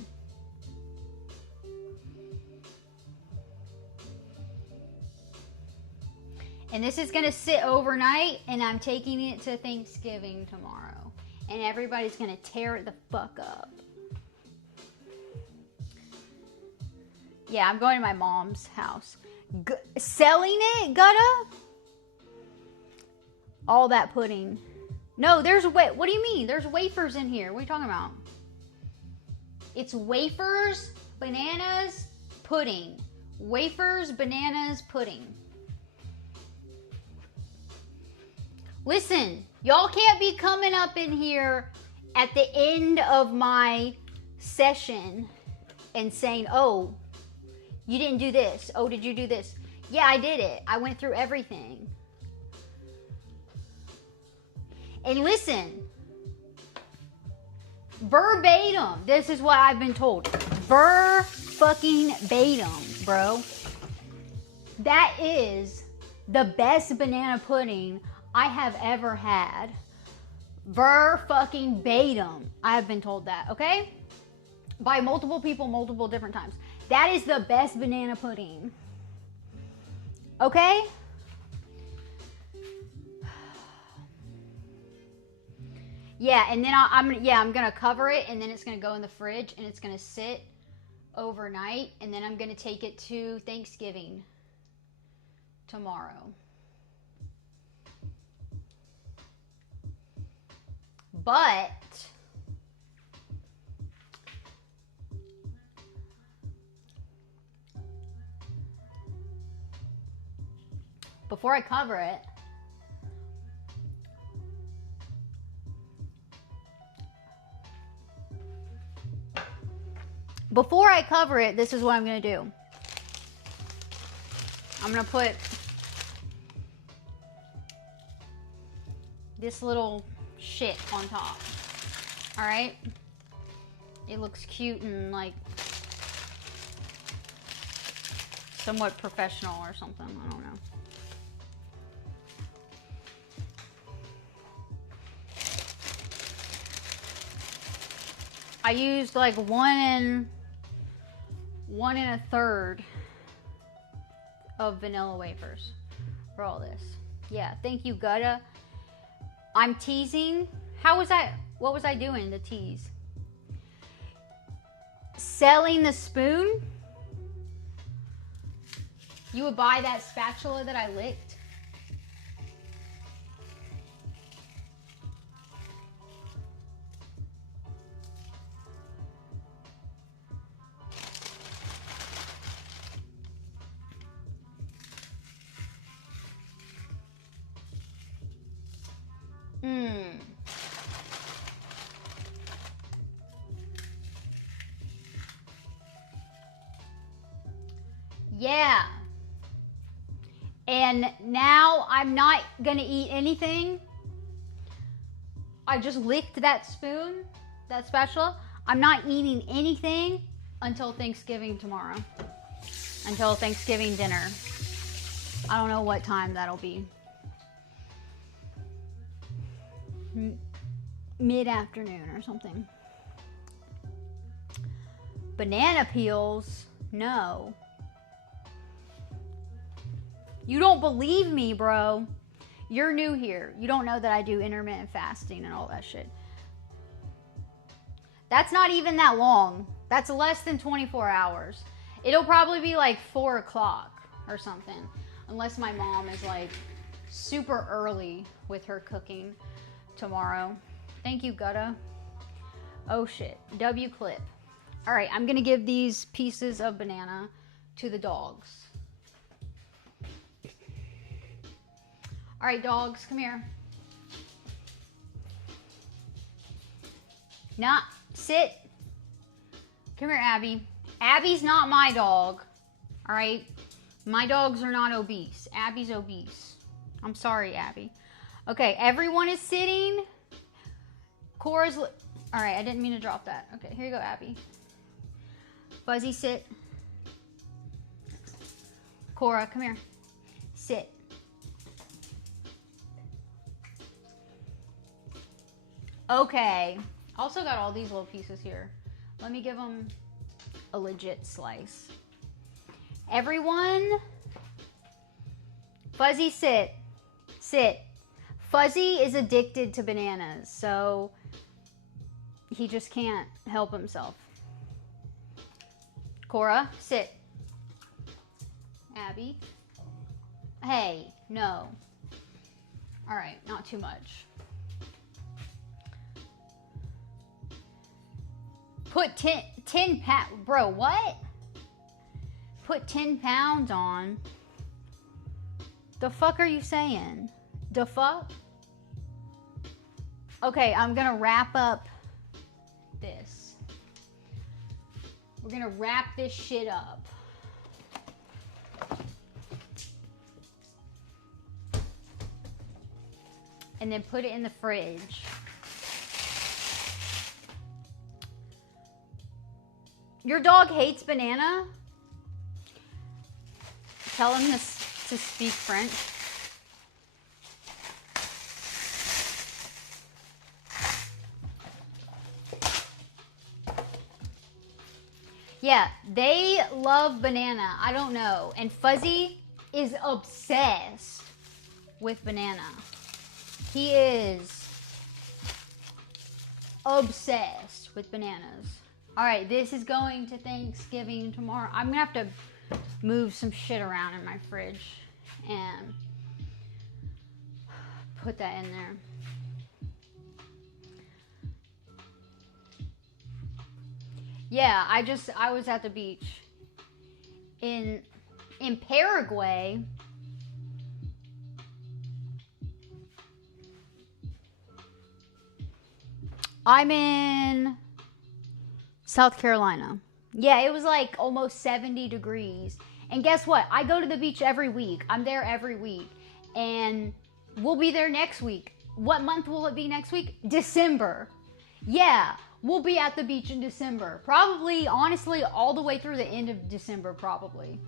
And this is gonna sit overnight, and I'm taking it to Thanksgiving tomorrow. And everybody's gonna tear it the fuck up. Yeah, I'm going to my mom's house. Selling it, Gutta? All that pudding. No, there's what do you mean? There's wafers in here. What are you talking about? It's wafers, bananas, pudding. Wafers, bananas, pudding. Listen, y'all can't be coming up in here at the end of my session and saying, oh, you didn't do this. Oh, did you do this? Yeah, I did it. I went through everything. And listen, verbatim, this is what I've been told. Fucking-batum, bro. That is the best banana pudding I have ever had. Fucking-batum. I have been told that, okay? By multiple people, multiple different times. That is the best banana pudding. Okay? Yeah, and then I'm gonna cover it, and then it's gonna go in the fridge, and it's gonna sit overnight, and then I'm gonna take it to Thanksgiving tomorrow. But before I cover it, this is what I'm going to do. I'm going to put this little shit on top. All right? It looks cute and like somewhat professional or something. I don't know. I used like 1 1/3 of vanilla wafers for all this. Yeah, thank you, Gutta. I'm teasing. What was I doing to tease? Selling the spoon? You would buy that spatula that I licked? Yeah. And now I'm not gonna eat anything. I just licked that spoon, that spatula. I'm not eating anything until Thanksgiving tomorrow. Until Thanksgiving dinner. I don't know what time that'll be. Mid-afternoon or something. Banana peels? No. You don't believe me, bro. You're new here. You don't know that I do intermittent fasting and all that shit. That's not even that long. That's less than 24 hours. It'll probably be like 4 o'clock or something. Unless my mom is like super early with her cooking tomorrow. Thank you, Gutta. Oh shit. W clip. All right, I'm gonna give these pieces of banana to the dogs. All right, dogs, come here. Nah, sit. Come here, Abby. Abby's not my dog. All right? My dogs are not obese. Abby's obese. I'm sorry, Abby. Okay, everyone is sitting. Cora's... All right, I didn't mean to drop that. Okay, here you go, Abby. Fuzzy, sit. Cora, come here. Sit. Okay. Also got all these little pieces here. Let me give them a legit slice. Everyone, Fuzzy, sit. Sit. Fuzzy is addicted to bananas, so he just can't help himself. Cora, sit. Abby. Hey, no. All right, not too much. Put 10 pounds, bro, what? Put 10 pounds on. The fuck are you saying? The fuck? Okay, I'm gonna wrap up this. We're gonna wrap this shit up. And then put it in the fridge. Your dog hates banana? Tell him to speak French. Yeah, they love banana. I don't know. And Fuzzy is obsessed with banana. He is obsessed with bananas. All right, this is going to Thanksgiving tomorrow. I'm gonna have to move some shit around in my fridge and put that in there. Yeah, I was at the beach in Paraguay. I'm in South Carolina. Yeah, it was like almost 70 degrees. And guess what? I go to the beach every week. I'm there every week. And we'll be there next week. What month will it be next week? December. Yeah, we'll be at the beach in December. Probably, honestly, all the way through the end of December, probably.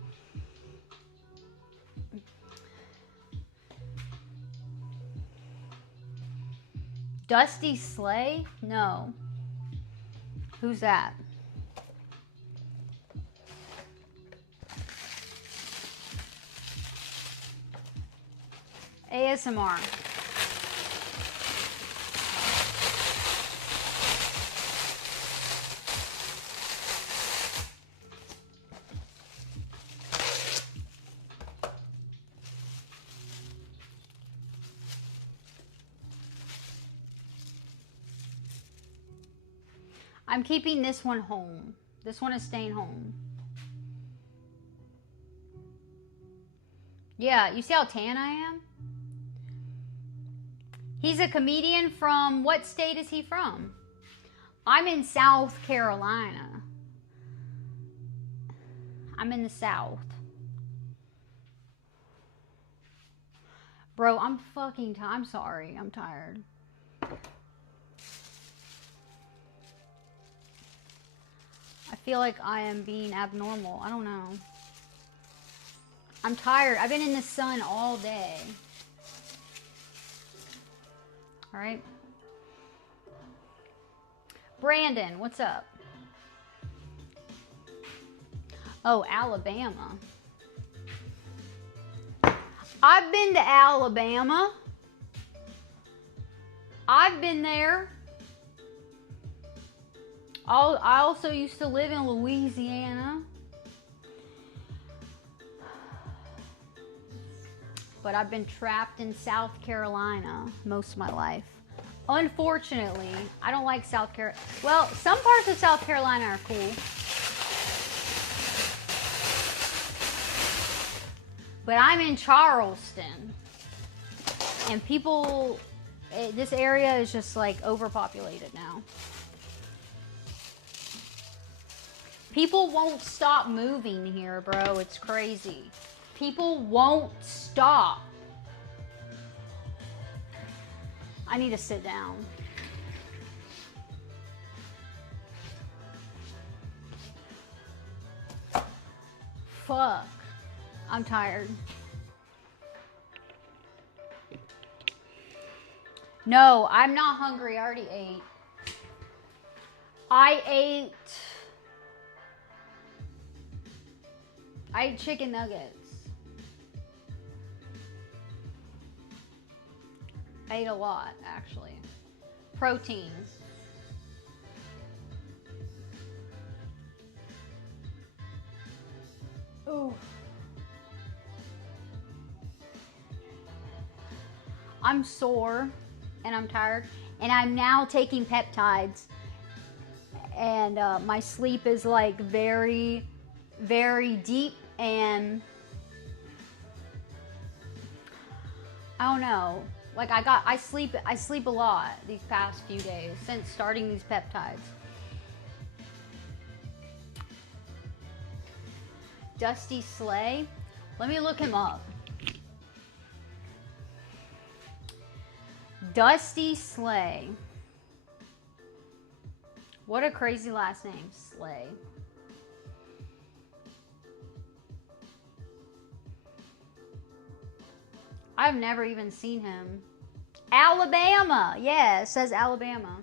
Dusty Slay? No. Who's that? ASMR. I'm keeping this one home. This one is staying home. Yeah, you see how tan I am? He's a comedian from, what state is he from? I'm in South Carolina. I'm in the South. Bro, I'm sorry. I'm tired. I feel like I am being abnormal. I don't know. I'm tired. I've been in the sun all day. All right. Brandon, what's up? Oh, Alabama. I've been to Alabama. I've been there. I also used to live in Louisiana. But I've been trapped in South Carolina most of my life. Unfortunately, I don't like South Carolina. Well, some parts of South Carolina are cool. But I'm in Charleston. And people, this area is just like overpopulated now. People won't stop moving here, bro. It's crazy. People won't stop. I need to sit down. Fuck. I'm tired. No, I'm not hungry. I already ate. I ate chicken nuggets. I ate a lot, actually. Proteins. Ooh. I'm sore and I'm tired, and I'm now taking peptides, and my sleep is like very, very deep, and I don't know. Like I sleep a lot these past few days since starting these peptides. Dusty Slay. Let me look him up. Dusty Slay. What a crazy last name, Slay. I've never even seen him. Alabama. Yeah, it says Alabama.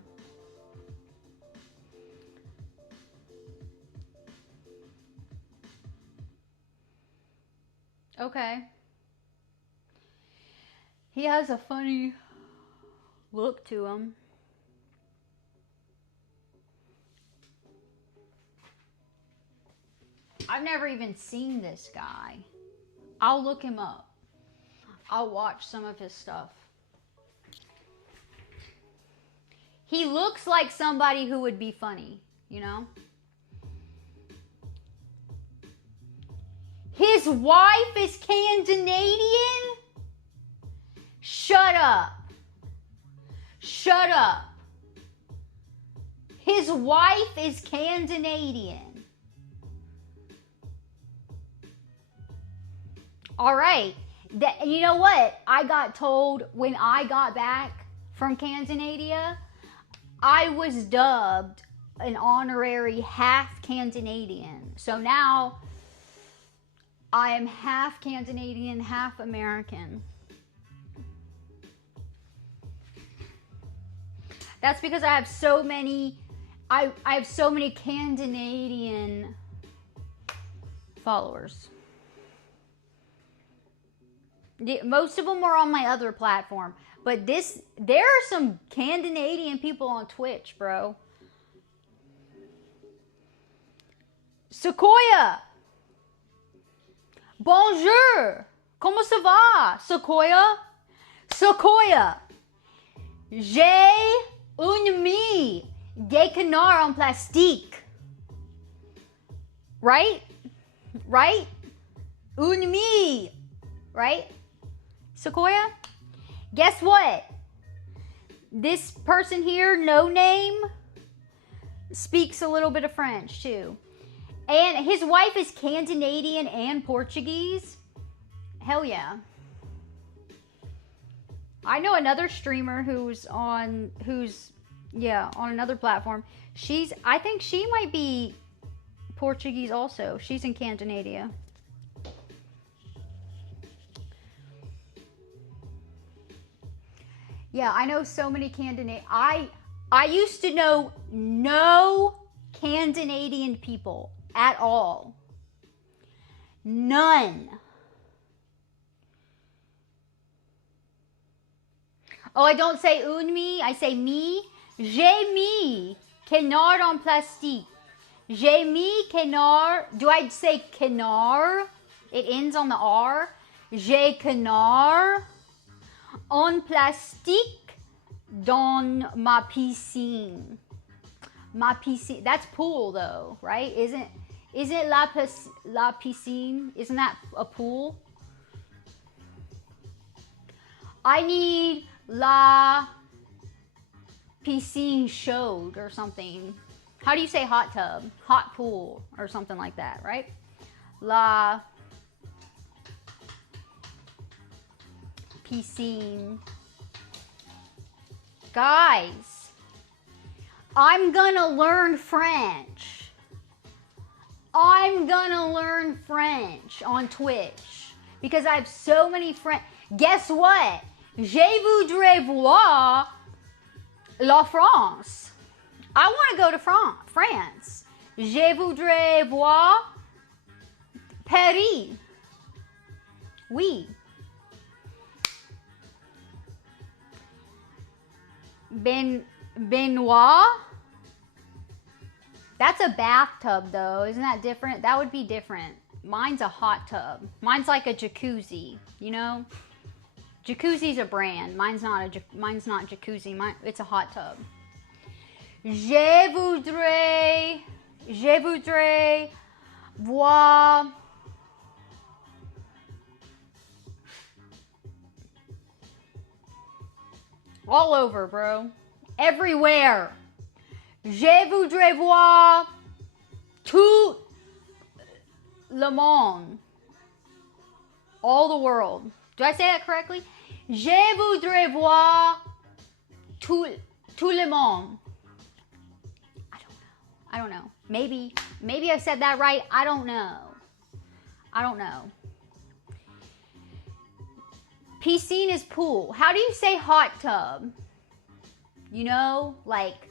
Okay. He has a funny look to him. I've never even seen this guy. I'll look him up. I'll watch some of his stuff. He looks like somebody who would be funny, you know? His wife is Canadian? Shut up. Shut up. His wife is Canadian. All right. You know what? I got told when I got back from Canada, I was dubbed an honorary half Canadian. So now I am half Canadian, half American. That's because I have so many, I have so many Canadian followers. Most of them are on my other platform. But there are some Canadian people on Twitch, bro. Sequoia. Bonjour. Comment ça va, Sequoia? Sequoia. J'ai une amie des canards en plastique. Right? Right? Une amie. Right? Sequoia? Guess what? This person here, no name, speaks a little bit of French too. And his wife is Canadian and Portuguese. Hell yeah. I know another streamer who's on another platform. I think she might be Portuguese also. She's in Canada. Yeah, I know so many Canadian. I used to know no Canadian people at all. None. Oh, I don't say un mi, I say mi. J'ai mis canard en plastique. J'ai mis canard. Do I say canard? It ends on the R. J'ai canard en plastique dans ma piscine. Ma piscine. That's pool though, right? Isn't la piscine? Isn't that a pool? I need la piscine chaude or something. How do you say hot tub? Hot pool or something like that, right? La piscine. Guys, I'm gonna learn French. I'm gonna learn French on Twitch because I have so many friends. Guess what? Je voudrais voir la France. I want to go to France. Je voudrais voir Paris. Oui. Benoit. That's a bathtub though. Isn't that different? That would be different. Mine's a hot tub. Mine's like a jacuzzi, you know? Jacuzzi's a brand. Mine's not jacuzzi. It's a hot tub. Je voudrais voir all over, bro. Everywhere. Je voudrais voir tout le monde. All the world. Do I say that correctly? Je voudrais voir tout le monde. I don't know. Maybe I said that right. I don't know. Piscine is pool. How do you say hot tub? You know, like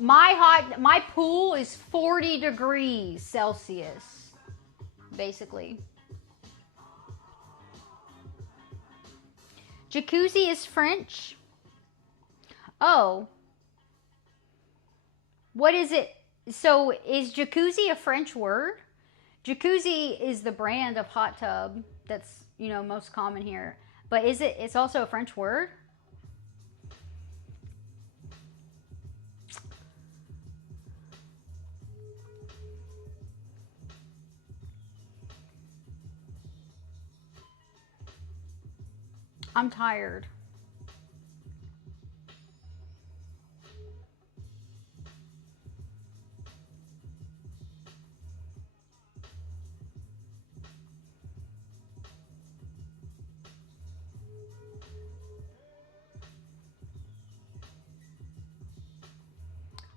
my pool is 40 degrees Celsius, basically. Jacuzzi is French. Oh. What is it? So is jacuzzi a French word? Jacuzzi is the brand of hot tub that's, you know, most common here. But it's also a French word? I'm tired.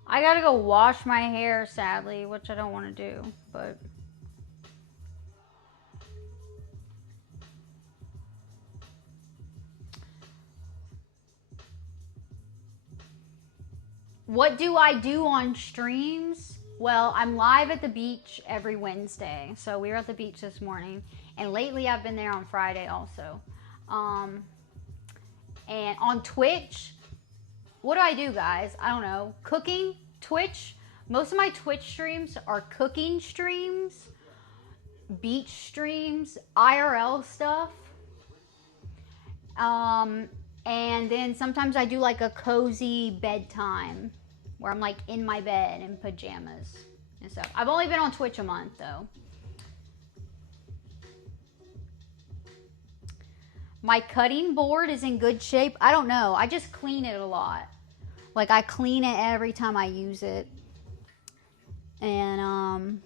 I gotta go wash my hair, sadly, which I don't want to do, but... What do I do on streams? Well, I'm live at the beach every Wednesday. So we were at the beach this morning. And lately I've been there on Friday also. And on Twitch, what do I do, guys? I don't know. Cooking, Twitch. Most of my Twitch streams are cooking streams, beach streams, IRL stuff. And then sometimes I do like a cozy bedtime where I'm like in my bed in pajamas and stuff. I've only been on Twitch a month though. My cutting board is in good shape. I don't know. I just clean it a lot. Like, I clean it every time I use it. And,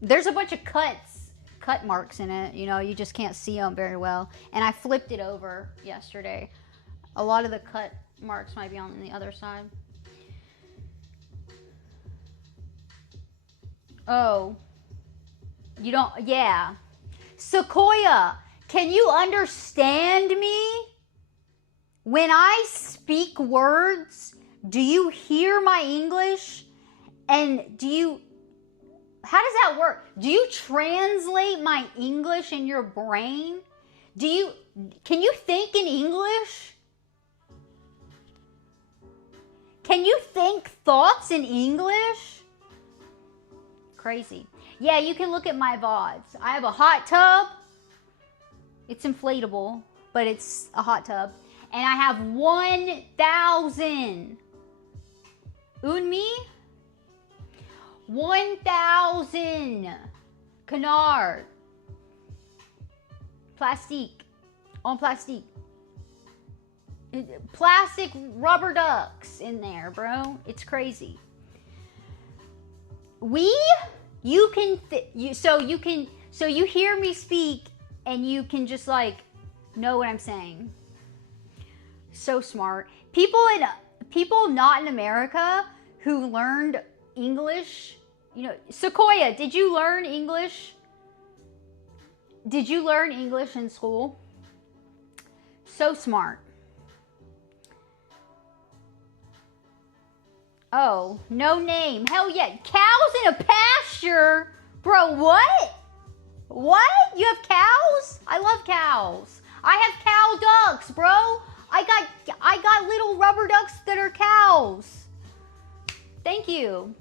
there's a bunch of cut marks in it. You know, you just can't see them very well. And I flipped it over yesterday. A lot of the cut marks might be on the other side. Oh. You don't, yeah. Sequoia, can you understand me? When I speak words, do you hear my English? And how does that work? Do you translate my English in your brain? Can you think in English? Can you think thoughts in English? Crazy. Yeah, you can look at my VODs. I have a hot tub. It's inflatable, but it's a hot tub. And I have 1,000. Un mi? 1,000 canard. Plastique. En plastique. Plastic rubber ducks in there, bro. It's crazy. So you hear me speak and you can just like know what I'm saying. So smart. People not in America who learned English, you know, Sequoia, did you learn English? Did you learn English in school? So smart. Oh, no name. Hell yeah. Cows in a pasture? Bro, what? What? You have cows? I love cows. I have cow ducks, bro. I got little rubber ducks that are cows. Thank you.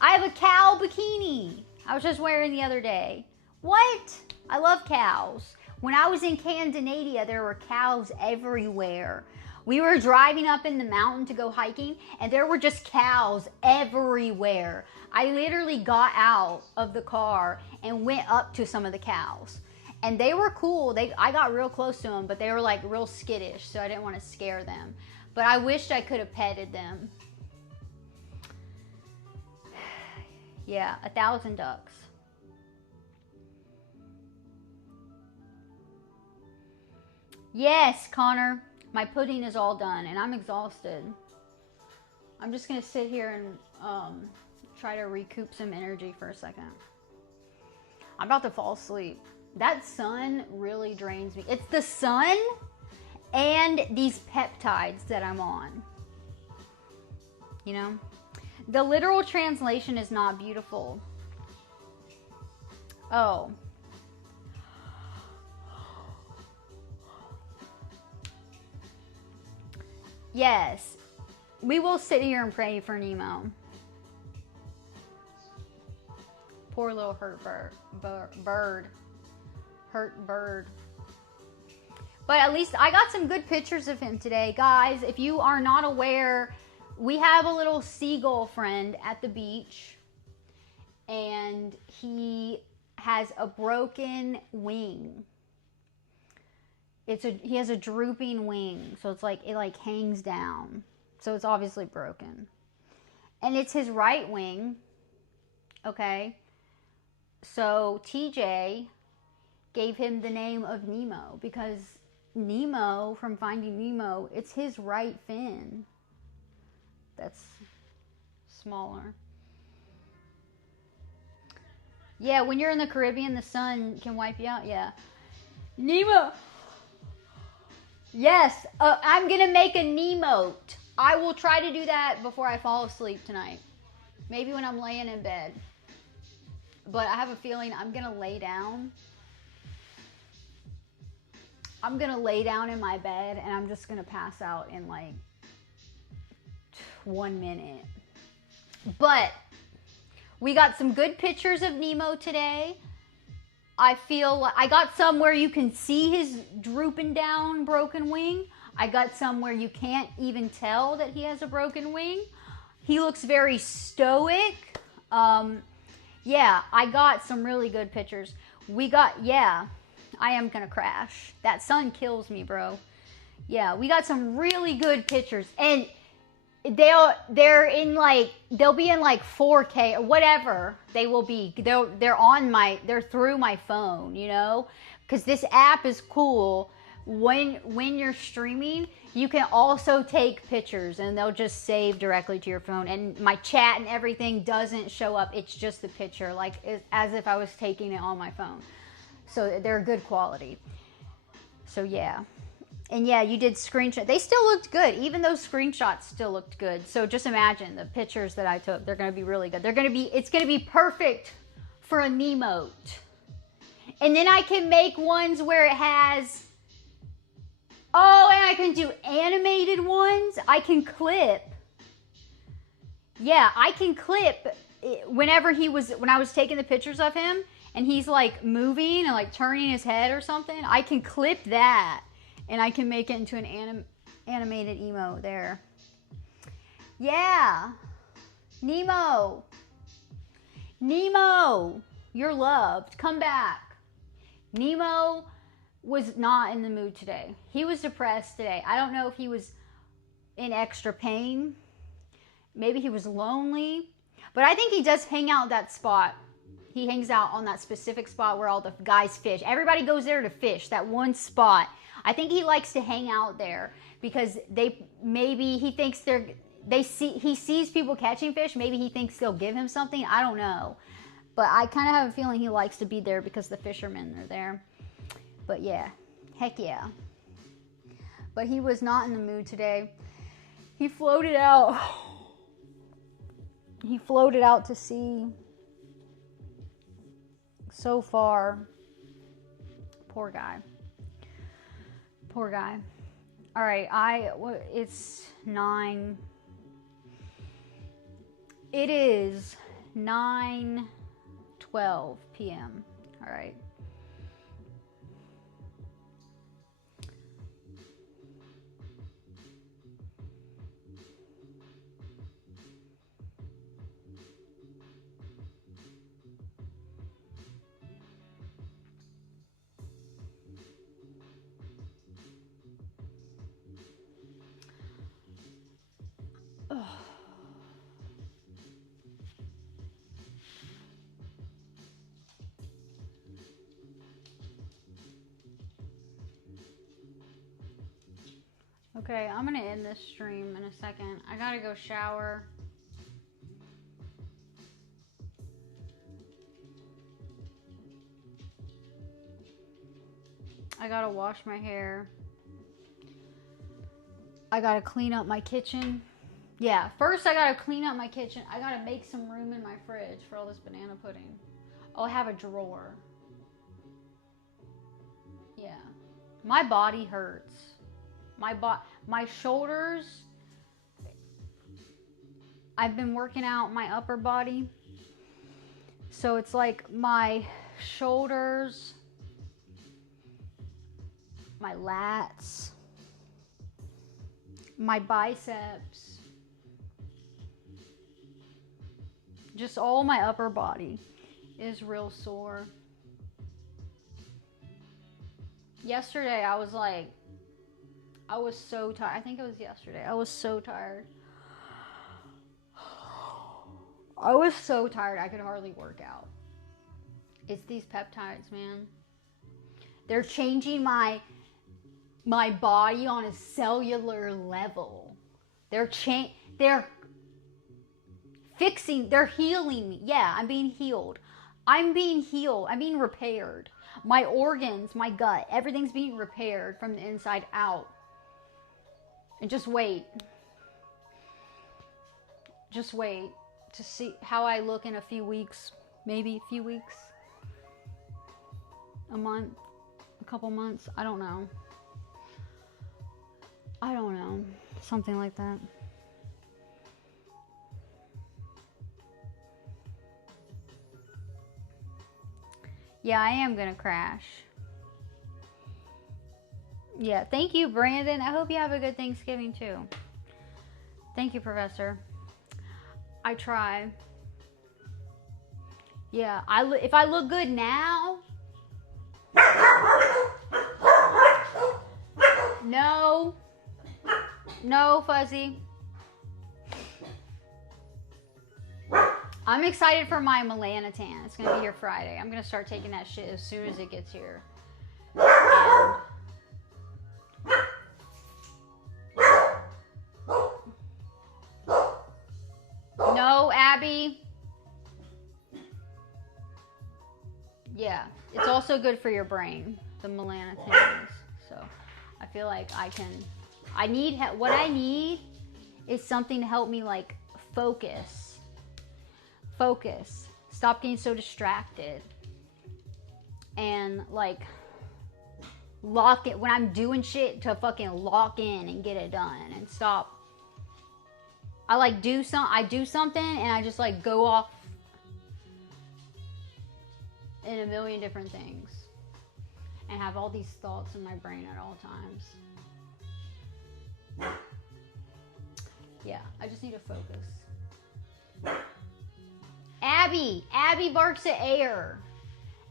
I have a cow bikini. I was just wearing the other day. What? I love cows. When I was in Scandinavia, there were cows everywhere. We were driving up in the mountain to go hiking, and there were just cows everywhere. I literally got out of the car and went up to some of the cows. And they were cool. I got real close to them, but they were like real skittish, so I didn't want to scare them. But I wished I could have petted them. Yeah, 1,000 ducks. Yes, Connor. My pudding is all done, and I'm exhausted. I'm just going to sit here and try to recoup some energy for a second. I'm about to fall asleep. That sun really drains me. It's the sun and these peptides that I'm on. You know? The literal translation is not beautiful. Oh. Yes, we will sit here and pray for Nemo. Poor little hurt bird. Hurt bird. But at least I got some good pictures of him today. Guys, if you are not aware, we have a little seagull friend at the beach. And he has a broken wing. He has a drooping wing, so it's like it like hangs down, so it's obviously broken, and it's his right wing. Okay, so TJ gave him the name of Nemo because Nemo from Finding Nemo, it's his right fin that's smaller. Yeah, when you're in the Caribbean, the sun can wipe you out. Yeah, Nemo. Yes, I'm going to make a Nemote. I will try to do that before I fall asleep tonight. Maybe when I'm laying in bed. But I have a feeling I'm going to lay down. I'm going to lay down in my bed and I'm just going to pass out in like 1 minute. But we got some good pictures of Nemo today. I feel like I got some where you can see his drooping down broken wing. I got some where you can't even tell that he has a broken wing. He looks very stoic. Yeah, I got some really good pictures. I I am gonna crash. That sun kills me, bro. Yeah, we got some really good pictures, and they're in like, they'll be in like 4K or whatever they will be. They're through my phone, you know, because this app is cool. When you're streaming, you can also take pictures, and they'll just save directly to your phone. And my chat and everything doesn't show up. It's just the picture, like as if I was taking it on my phone. So they're good quality. So yeah. And yeah, you did screenshot. They still looked good. Even those screenshots still looked good. So just imagine the pictures that I took. They're going to be really good. It's going to be perfect for an emote. And then I can make ones where it has, oh, and I can do animated ones. I can clip. Yeah, I can clip when I was taking the pictures of him and he's like moving and like turning his head or something. I can clip that. And I can make it into an animated emote there. Yeah. Nemo. Nemo, you're loved. Come back. Nemo was not in the mood today. He was depressed today. I don't know if he was in extra pain. Maybe he was lonely. But I think he does hang out that spot. He hangs out on that specific spot where all the guys fish. Everybody goes there to fish, that one spot. I think he likes to hang out there because he sees people catching fish. Maybe he thinks they'll give him something. I don't know. But I kind of have a feeling he likes to be there because the fishermen are there. But yeah, heck yeah. But he was not in the mood today. He floated out. He floated out to sea. So far. Poor guy. Poor guy. All right, it's 9. It is 9:12 p.m. All right. Okay, I'm gonna end this stream in a second. I gotta go shower. I gotta wash my hair. I gotta clean up my kitchen. Yeah, first I gotta clean up my kitchen. I gotta make some room in my fridge for all this banana pudding. Oh, I have a drawer. Yeah. My body hurts. My shoulders. I've been working out my upper body. So it's like my shoulders, my lats, my biceps, just all my upper body is real sore. Yesterday I was so tired. I think it was yesterday. I was so tired. I was so tired I could hardly work out. It's these peptides, man. They're changing my body on a cellular level. They're healing me. Yeah, I'm being healed. I'm being repaired. My organs, my gut, everything's being repaired from the inside out. And just wait. Just wait to see how I look in a few weeks. Maybe a few weeks. A month. A couple months. I don't know. Something like that. Yeah, I am gonna crash. Yeah, thank you, Brandon. I hope you have a good Thanksgiving too. Thank you, Professor. I try. Yeah, if I look good now, No. No, Fuzzy. I'm excited for my melanotan. It's gonna be here Friday. I'm gonna start taking that shit as soon as it gets here. And no, Abby. Yeah, it's also good for your brain, the melanotan is. So I feel like what I need is something to help me like focus. Stop getting so distracted. And like lock it when I'm doing shit to fucking lock in and get it done and stop. I do something and I just like go off in a million different things and have all these thoughts in my brain at all times. Yeah, I just need to focus. Abby barks at air.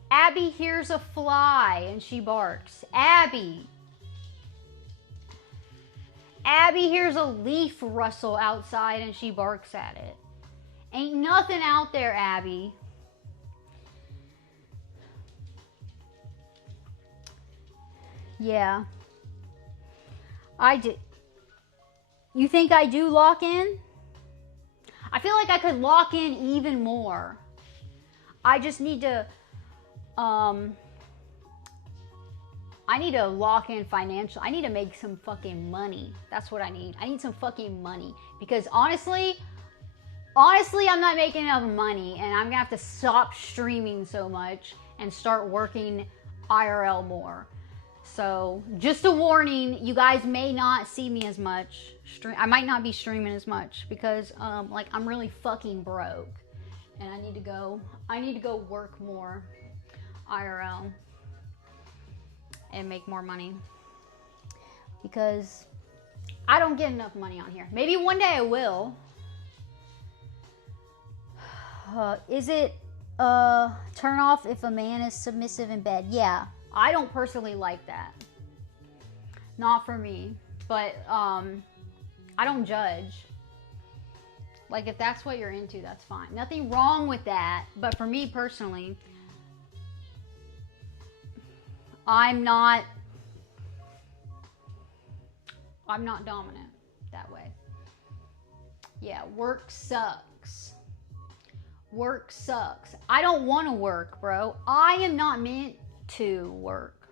Abby hears a fly and she barks. Abby hears a leaf rustle outside and she barks at it. Ain't nothing out there, Abby. Yeah. I did. You think I do lock in? I feel like I could lock in even more. I just need to, I need to lock in financial. I need to make some fucking money. That's what I need. I need some fucking money. Because honestly, I'm not making enough money. And I'm going to have to stop streaming so much and start working IRL more. So just a warning, you guys may not see me as much. I might not be streaming as much because like I'm really fucking broke and I need to go work more IRL and make more money because I don't get enough money on here. Maybe one day I will. Is it turn off if a man is submissive in bed? Yeah. I don't personally like that. Not for me. But I don't judge. Like if that's what you're into, that's fine. Nothing wrong with that. But for me personally, I'm not dominant that way. Yeah, work sucks. Work sucks. I don't want to work, bro. I am not meant to work.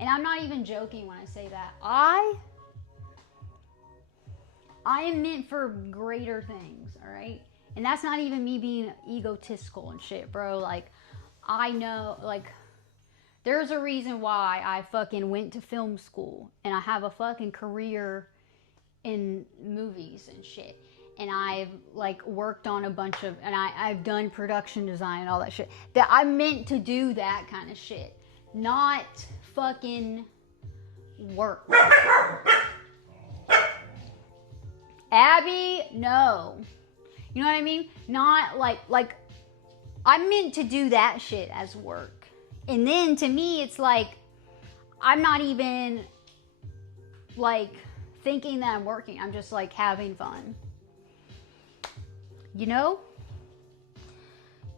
And I'm not even joking when I say that. I am meant for greater things, all right? And that's not even me being egotistical and shit, bro. Like, I know, like, there's a reason why I fucking went to film school and I have a fucking career in movies and shit. And I've like worked on a bunch of, and I've done production design and all that shit. That I'm meant to do that kind of shit. Not fucking work. Abby, no. You know what I mean? Not like I'm meant to do that shit as work. And then to me, it's like, I'm not even like thinking that I'm working. I'm just like having fun. You know?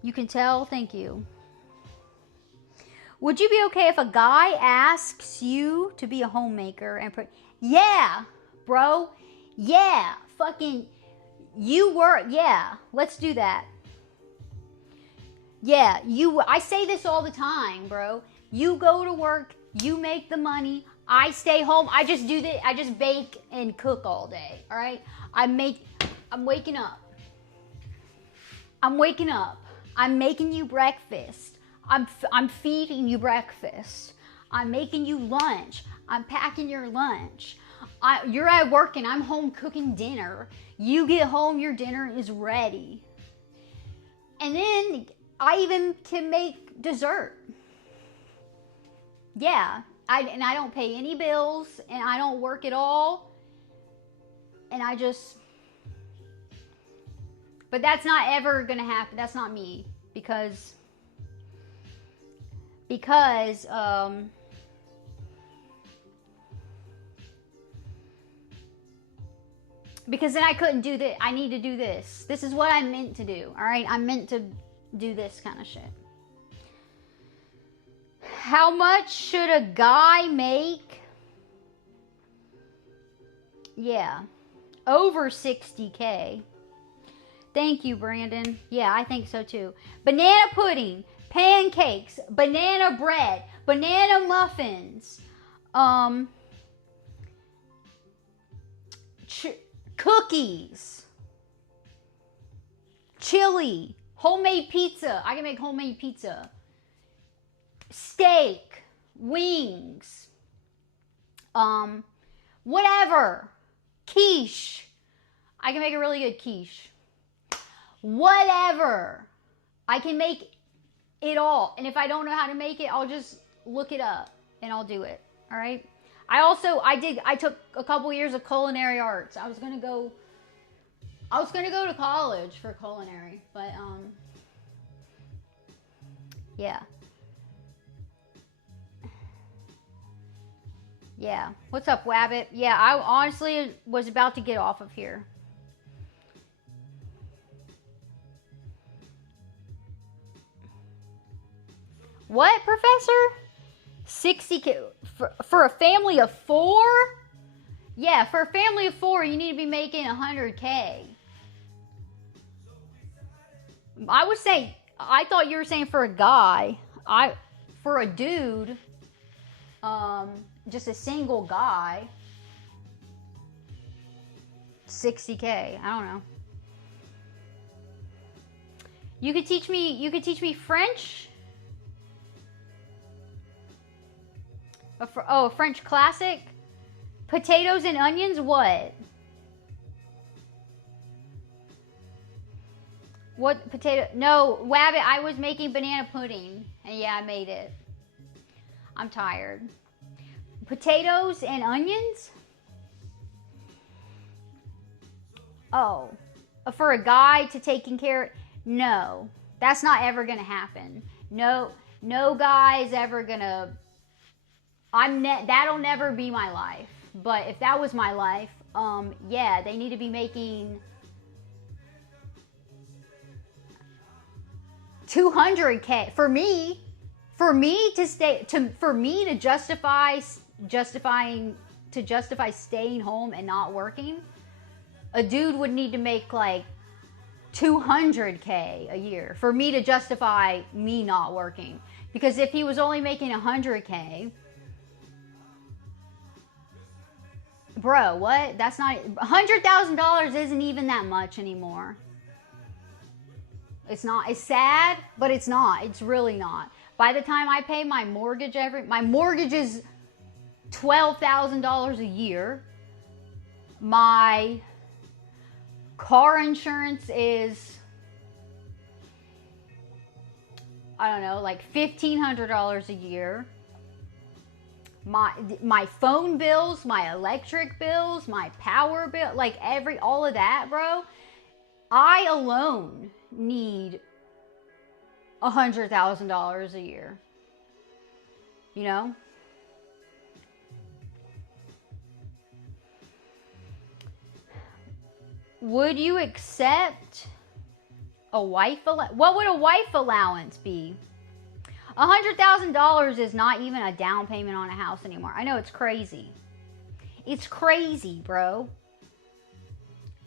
You can tell. Thank you. Would you be okay if a guy asks you to be a homemaker and yeah, bro. Yeah. Fucking you work. Yeah. Let's do that. Yeah, I say this all the time, bro. You go to work, you make the money, I stay home, I just bake and cook all day, all right? I'm waking up. I'm waking up. I'm making you breakfast. I'm feeding you breakfast. I'm making you lunch. I'm packing your lunch. You're at work and I'm home cooking dinner. You get home, your dinner is ready. And then I even can make dessert. Yeah, I don't pay any bills and I don't work at all. And but that's not ever gonna happen. That's not me because Because then I couldn't do this. I need to do this. This is what I'm meant to do. All right. I'm meant to do this kind of shit. How much should a guy make? Yeah. Over 60K. Thank you, Brandon. Yeah, I think so too. Banana pudding, pancakes, banana bread, banana muffins, cookies, chili, homemade pizza. I can make homemade pizza. Steak, wings, whatever. Quiche. I can make a really good quiche. Whatever. I can make it all. And if I don't know how to make it, I'll just look it up and I'll do it. All right. I took a couple years of culinary arts. I was going to go to college for culinary, but, yeah. Yeah. What's up, Wabbit? Yeah, I honestly was about to get off of here. What, Professor? 60K for a family of 4? Yeah, for a family of 4, you need to be making 100K. I would say, I thought you were saying for a guy. For a dude, just a single guy, 60K. I don't know. You could teach me French. A French classic? Potatoes and onions, what? What potato? No, Wabbit, I was making banana pudding. And yeah, I made it. I'm tired. Potatoes and onions? Oh. For a guy to taking care... No. That's not ever going to happen. No guy's ever going to... That'll never be my life. But if that was my life, yeah, they need to be making 200K for me to justify staying home and not working. A dude would need to make like 200K a year for me to justify me not working. Because if he was only making 100K, bro, what? That's not... $100,000 isn't even that much anymore. It's not. It's sad, but it's not. It's really not. By the time I pay my mortgage my mortgage is $12,000 a year. My car insurance is, I don't know, like $1,500 a year. My phone bills, my electric bills, my power bill, like all of that, bro. I alone need $100,000 a year. You know? Would you accept a wife allowance? What would a wife allowance be? $100,000 is not even a down payment on a house anymore. I know, it's crazy. It's crazy, bro.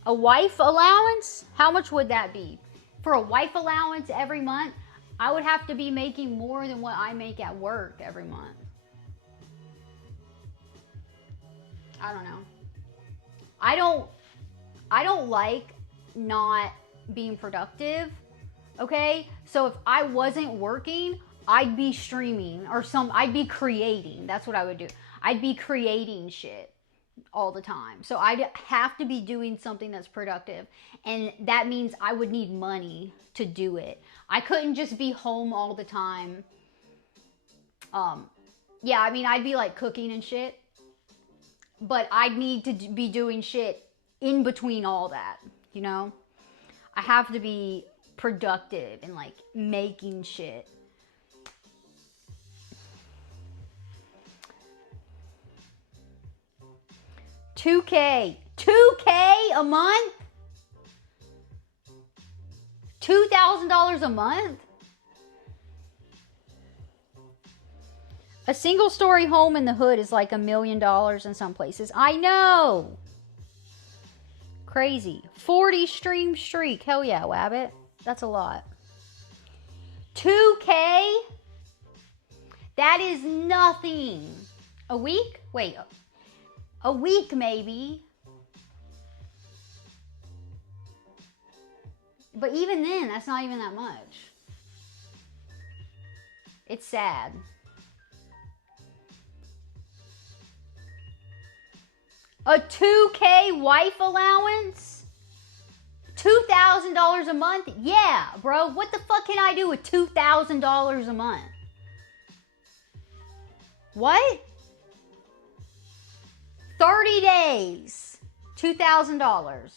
A wife allowance? How much would that be? For a wife allowance every month, I would have to be making more than what I make at work every month. I don't know. I don't like not being productive, okay? So if I wasn't working, I'd be streaming or I'd be creating. That's what I would do. I'd be creating shit all the time. So I'd have to be doing something that's productive. And that means I would need money to do it. I couldn't just be home all the time. Yeah, I mean, I'd be like cooking and shit. But I'd need to be doing shit in between all that, you know? I have to be productive and like making shit. $2K $2K a month? $2,000 a month? A single story home in the hood is like $1 million in some places. I know. Crazy. 40 stream streak. Hell yeah, Wabbit. That's a lot. 2K? That is nothing. A week? Wait. A week maybe. But even then, that's not even that much. It's sad. A 2K wife allowance? $2,000 a month? Yeah, bro. What the fuck can I do with $2,000 a month? What? 30 days. $2,000.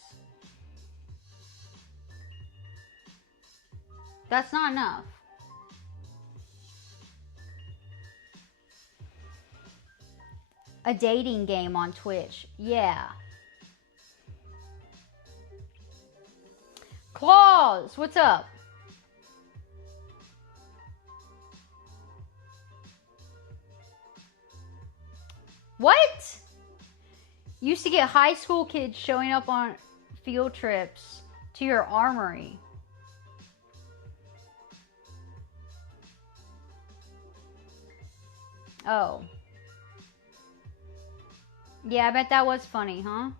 That's not enough. A dating game on Twitch. Yeah. Claus, what's up? What? Used to get high school kids showing up on field trips to your armory. Oh. Yeah, I bet that was funny, huh?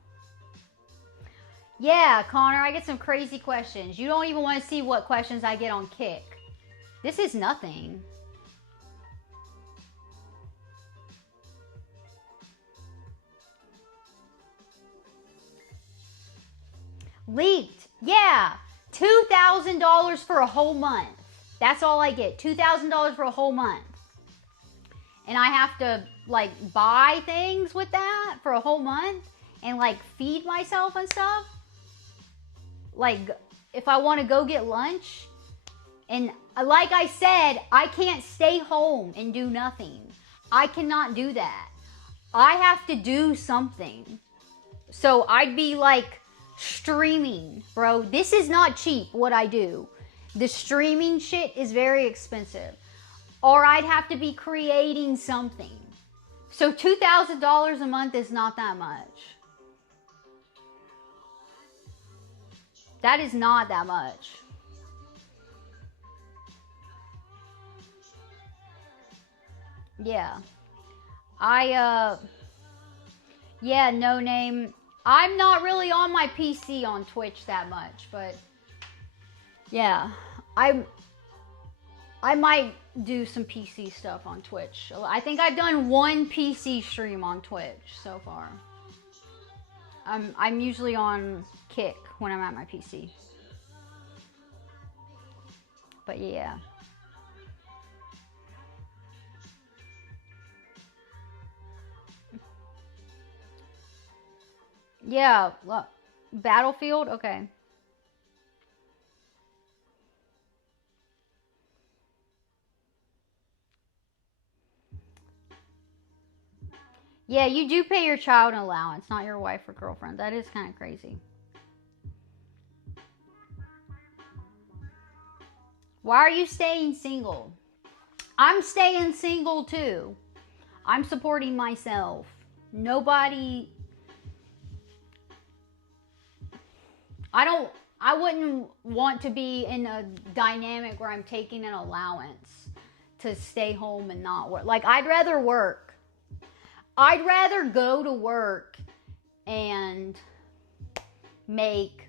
Yeah, Connor, I get some crazy questions. You don't even want to see what questions I get on Kick. This is nothing. Leaked. Yeah. $2,000 for a whole month. That's all I get. $2,000 for a whole month. And I have to, like, buy things with that for a whole month and, like, feed myself and stuff. Like, if I want to go get lunch. And like I said, I can't stay home and do nothing. I cannot do that. I have to do something. So I'd be, like, streaming, bro. This is not cheap, what I do. The streaming shit is very expensive. Or I'd have to be creating something. So $2,000 a month is not that much. That is not that much. Yeah. Yeah, no name. I'm not really on my PC on Twitch that much, but yeah. I might do some PC stuff on Twitch. I think I've done one PC stream on Twitch so far. I'm usually on Kick when I'm at my PC. But yeah. Yeah, look. Battlefield? Okay. Yeah, you do pay your child an allowance, not your wife or girlfriend. That is kind of crazy. Why are you staying single? I'm staying single too. I'm supporting myself. Nobody... I wouldn't want to be in a dynamic where I'm taking an allowance to stay home and not work. Like, I'd rather work. I'd rather go to work and make,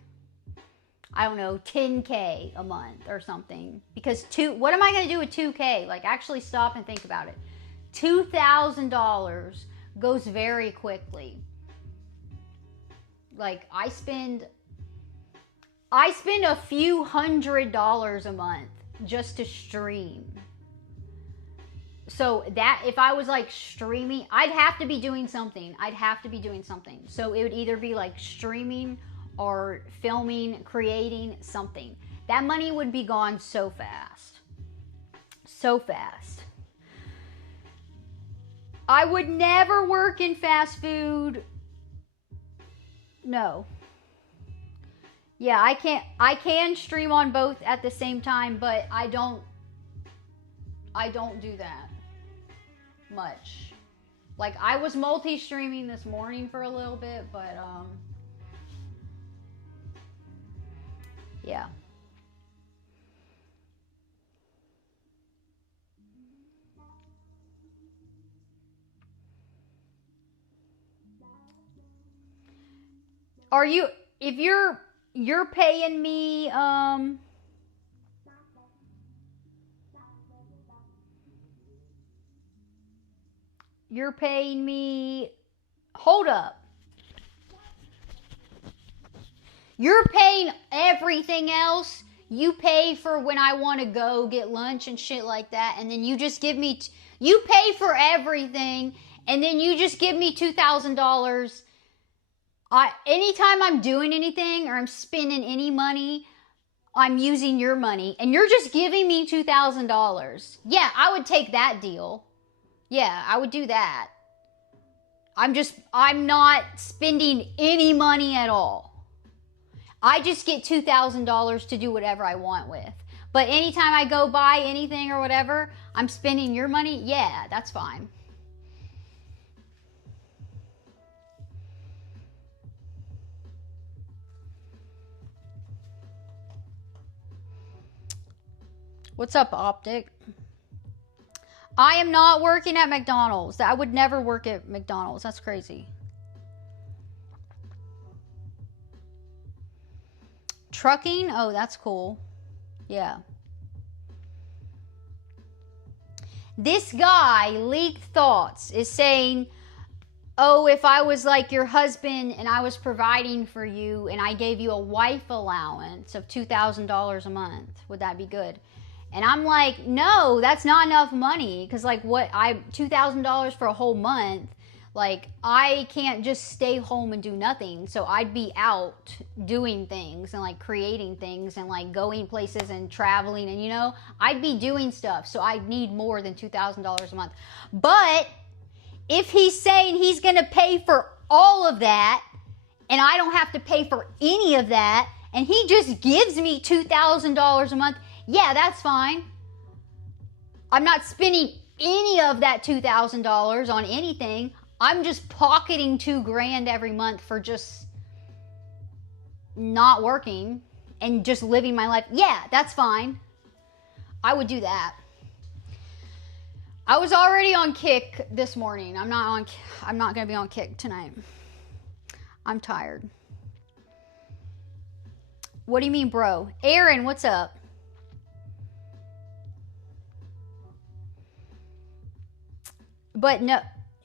I don't know, 10K a month or something. Because what am I going to do with 2K? Like, actually stop and think about it. $2,000 goes very quickly. Like, I spend a few $100s a month just to stream. So that, if I was like streaming, I'd have to be doing something. So it would either be like streaming or filming, creating something. That money would be gone so fast. So fast. I would never work in fast food. No. Yeah, I can stream on both at the same time, but I don't do that much. Like, I was multi-streaming this morning for a little bit, but yeah. Are you, if you're paying me, you're paying me, hold up. You're paying everything else. You pay for when I want to go get lunch and shit like that, and then you just give me, you pay for everything, and then you just give me $2,000. Anytime I'm doing anything or I'm spending any money, I'm using your money, and you're just giving me $2,000. Yeah, I would take that deal. Yeah, I would do that. I'm not spending any money at all. I just get $2,000 to do whatever I want with. But anytime I go buy anything or whatever, I'm spending your money. Yeah, that's fine. What's up, Optic? I am not working at McDonald's. I would never work at McDonald's. That's crazy. Trucking? Oh, that's cool. Yeah. This guy, Leaked Thoughts, is saying, oh, if I was like your husband and I was providing for you and I gave you a wife allowance of $2,000 a month, would that be good? And I'm like, no, that's not enough money. Because like $2,000 for a whole month, like I can't just stay home and do nothing. So I'd be out doing things and like creating things and like going places and traveling. And you know, I'd be doing stuff. So I'd need more than $2,000 a month. But if he's saying he's going to pay for all of that and I don't have to pay for any of that and he just gives me $2,000 a month, yeah, that's fine. I'm not spending any of that $2,000 on anything. I'm just pocketing $2,000 every month for just not working and just living my life. Yeah, that's fine. I would do that. I was already on Kick this morning. I'm not going to be on Kick tonight. I'm tired. What do you mean, bro? Aaron, what's up? But no,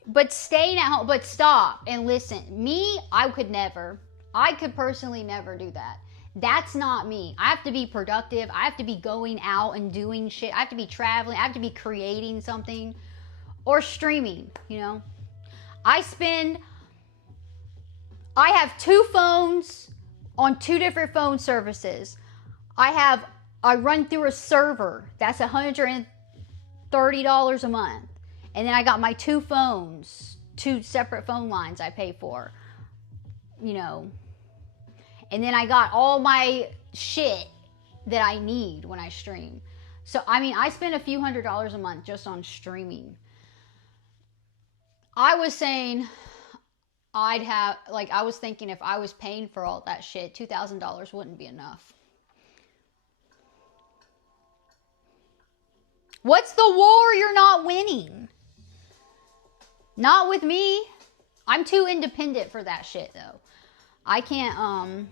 but staying at home, but stop and listen. Me, I could never. I could personally never do that. That's not me. I have to be productive. I have to be going out and doing shit. I have to be traveling. I have to be creating something or streaming, you know. I have 2 phones on 2 different phone services. I run through a server. That's $130 a month. And then I got my 2 phones, 2 separate phone lines I pay for, you know. And then I got all my shit that I need when I stream. So, I mean, I spend a few $100s a month just on streaming. I was saying I was thinking if I was paying for all that shit, $2,000 wouldn't be enough. What's the war you're not winning? Not with me. I'm too independent for that shit, though. I can't,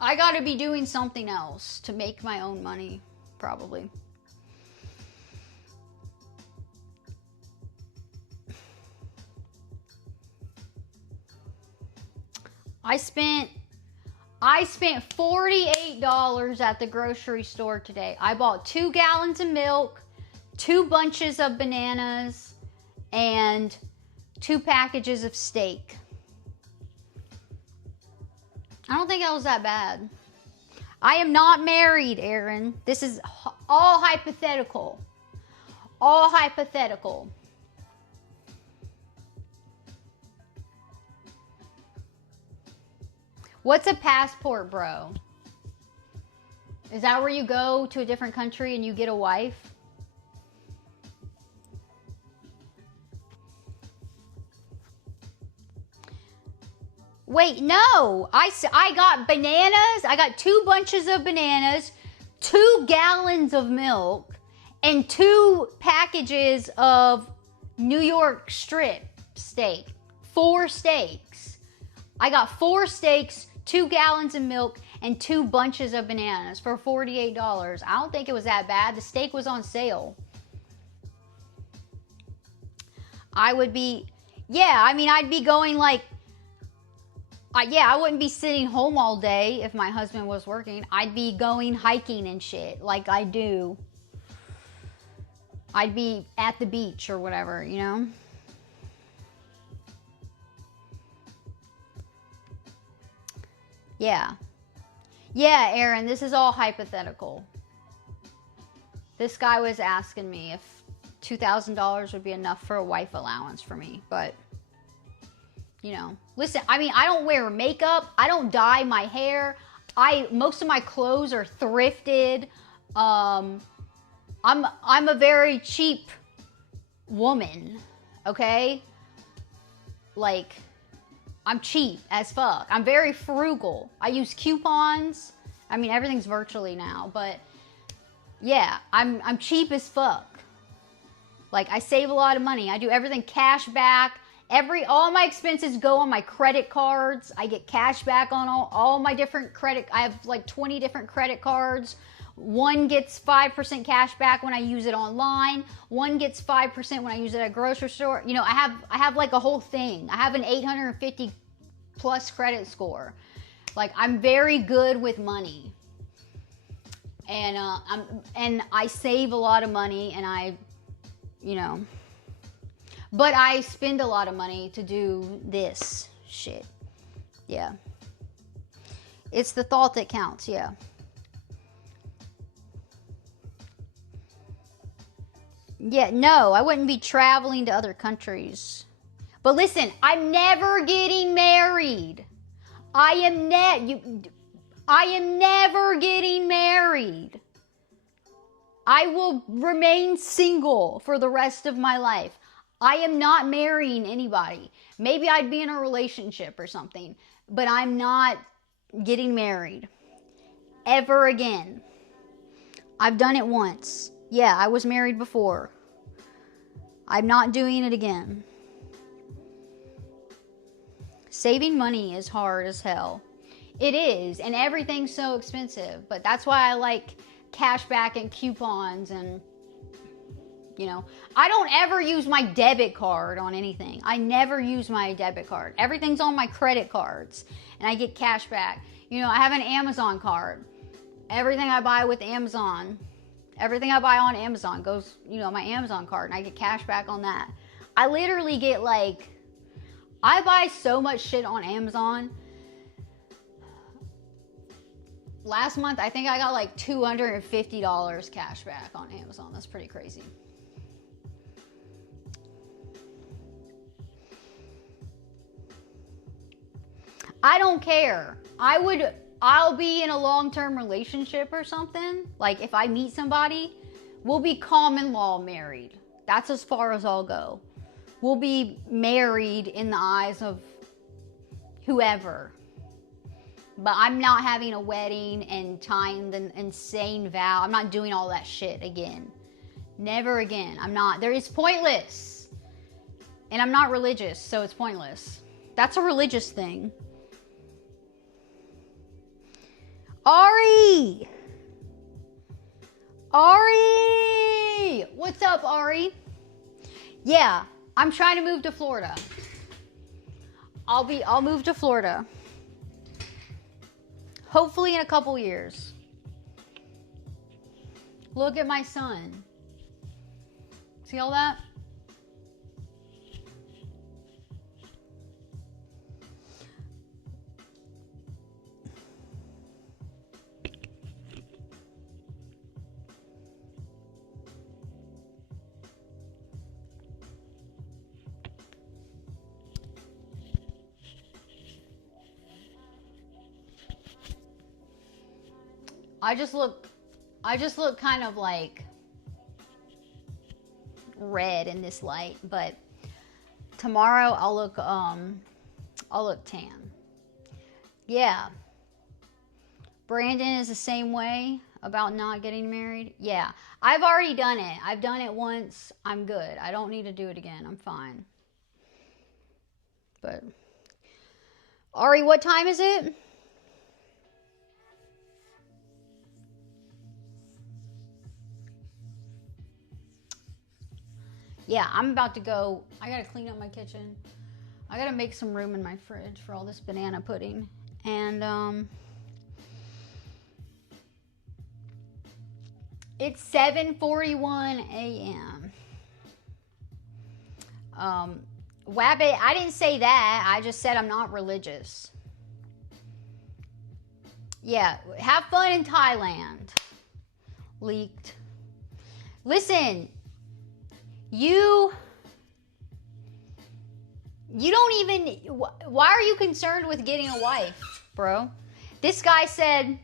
I gotta be doing something else to make my own money, probably. I spent $48 at the grocery store today. I bought 2 gallons of milk, 2 bunches of bananas, and 2 packages of steak. I don't think that was that bad. I am not married, Aaron. This is all hypothetical. All hypothetical. What's a passport, bro? Is that where you go to a different country and you get a wife? Wait, no. I got bananas. I got 2 bunches of bananas, 2 gallons of milk, and 2 packages of New York strip steak. 4 steaks. I got 4 steaks, 2 gallons of milk, and 2 bunches of bananas for $48. I don't think it was that bad. The steak was on sale. I would be, yeah, I mean, I'd be going like, yeah, I wouldn't be sitting home all day if my husband was working. I'd be going hiking and shit like I do. I'd be at the beach or whatever, you know? Yeah. Yeah, Aaron, this is all hypothetical. This guy was asking me if $2,000 would be enough for a wife allowance for me, but you know, listen, I mean, I don't wear makeup. I don't dye my hair. Most of my clothes are thrifted. I'm a very cheap woman, okay? Like, I'm cheap as fuck. I'm very frugal. I use coupons. I mean, everything's virtually now, but yeah, I'm cheap as fuck. Like, I save a lot of money. I do everything cash back. All my expenses go on my credit cards. I get cash back on all my different I have like 20 different credit cards. One gets 5% cash back when I use it online. One gets 5% when I use it at a grocery store. You know, I have like a whole thing. I have an 850 plus credit score. Like, I'm very good with money. And I save a lot of money, and you know, but I spend a lot of money to do this shit. Yeah. It's the thought that counts, yeah. Yeah, no, I wouldn't be traveling to other countries. But listen, I'm never getting married. I am never getting married. I will remain single for the rest of my life. I am not marrying anybody. Maybe I'd be in a relationship or something, but I'm not getting married ever again. I've done it once. Yeah, I was married before. I'm not doing it again. Saving money is hard as hell. It is, and everything's so expensive, but that's why I like cash back and coupons and, you know, I don't ever use my debit card on anything. I never use my debit card. Everything's on my credit cards, and I get cash back. You know, I have an Amazon card. Everything I buy with Amazon, everything I buy on Amazon goes, you know, my Amazon card, and I get cash back on that. I literally get like, I buy so much shit on Amazon. Last month, I think I got like $250 cash back on Amazon. That's pretty crazy. I don't care. I'll be in a long-term relationship or something. Like, if I meet somebody, we'll be common law married. That's as far as I'll go. We'll be married in the eyes of whoever. But I'm not having a wedding and tying the insane vow. I'm not doing all that shit again. Never again. I'm not. It's pointless. And I'm not religious, so it's pointless. That's a religious thing. Ari! What's up, Ari? Yeah, I'm trying to move to Florida. I'll move to Florida. Hopefully in a couple years. Look at my son. See all that? I just look kind of like red in this light, but tomorrow I'll look tan. Yeah. Brandon is the same way about not getting married. Yeah. I've already done it. I've done it once. I'm good. I don't need to do it again. I'm fine. But Ari, what time is it? Yeah, I'm about to go. I gotta clean up my kitchen. I gotta make some room in my fridge for all this banana pudding. And it's 7:41 a.m. Wabbit, I didn't say that. I just said I'm not religious. Yeah, have fun in Thailand. Leaked. Listen, you don't even, why are you concerned with getting a wife, bro? This guy said,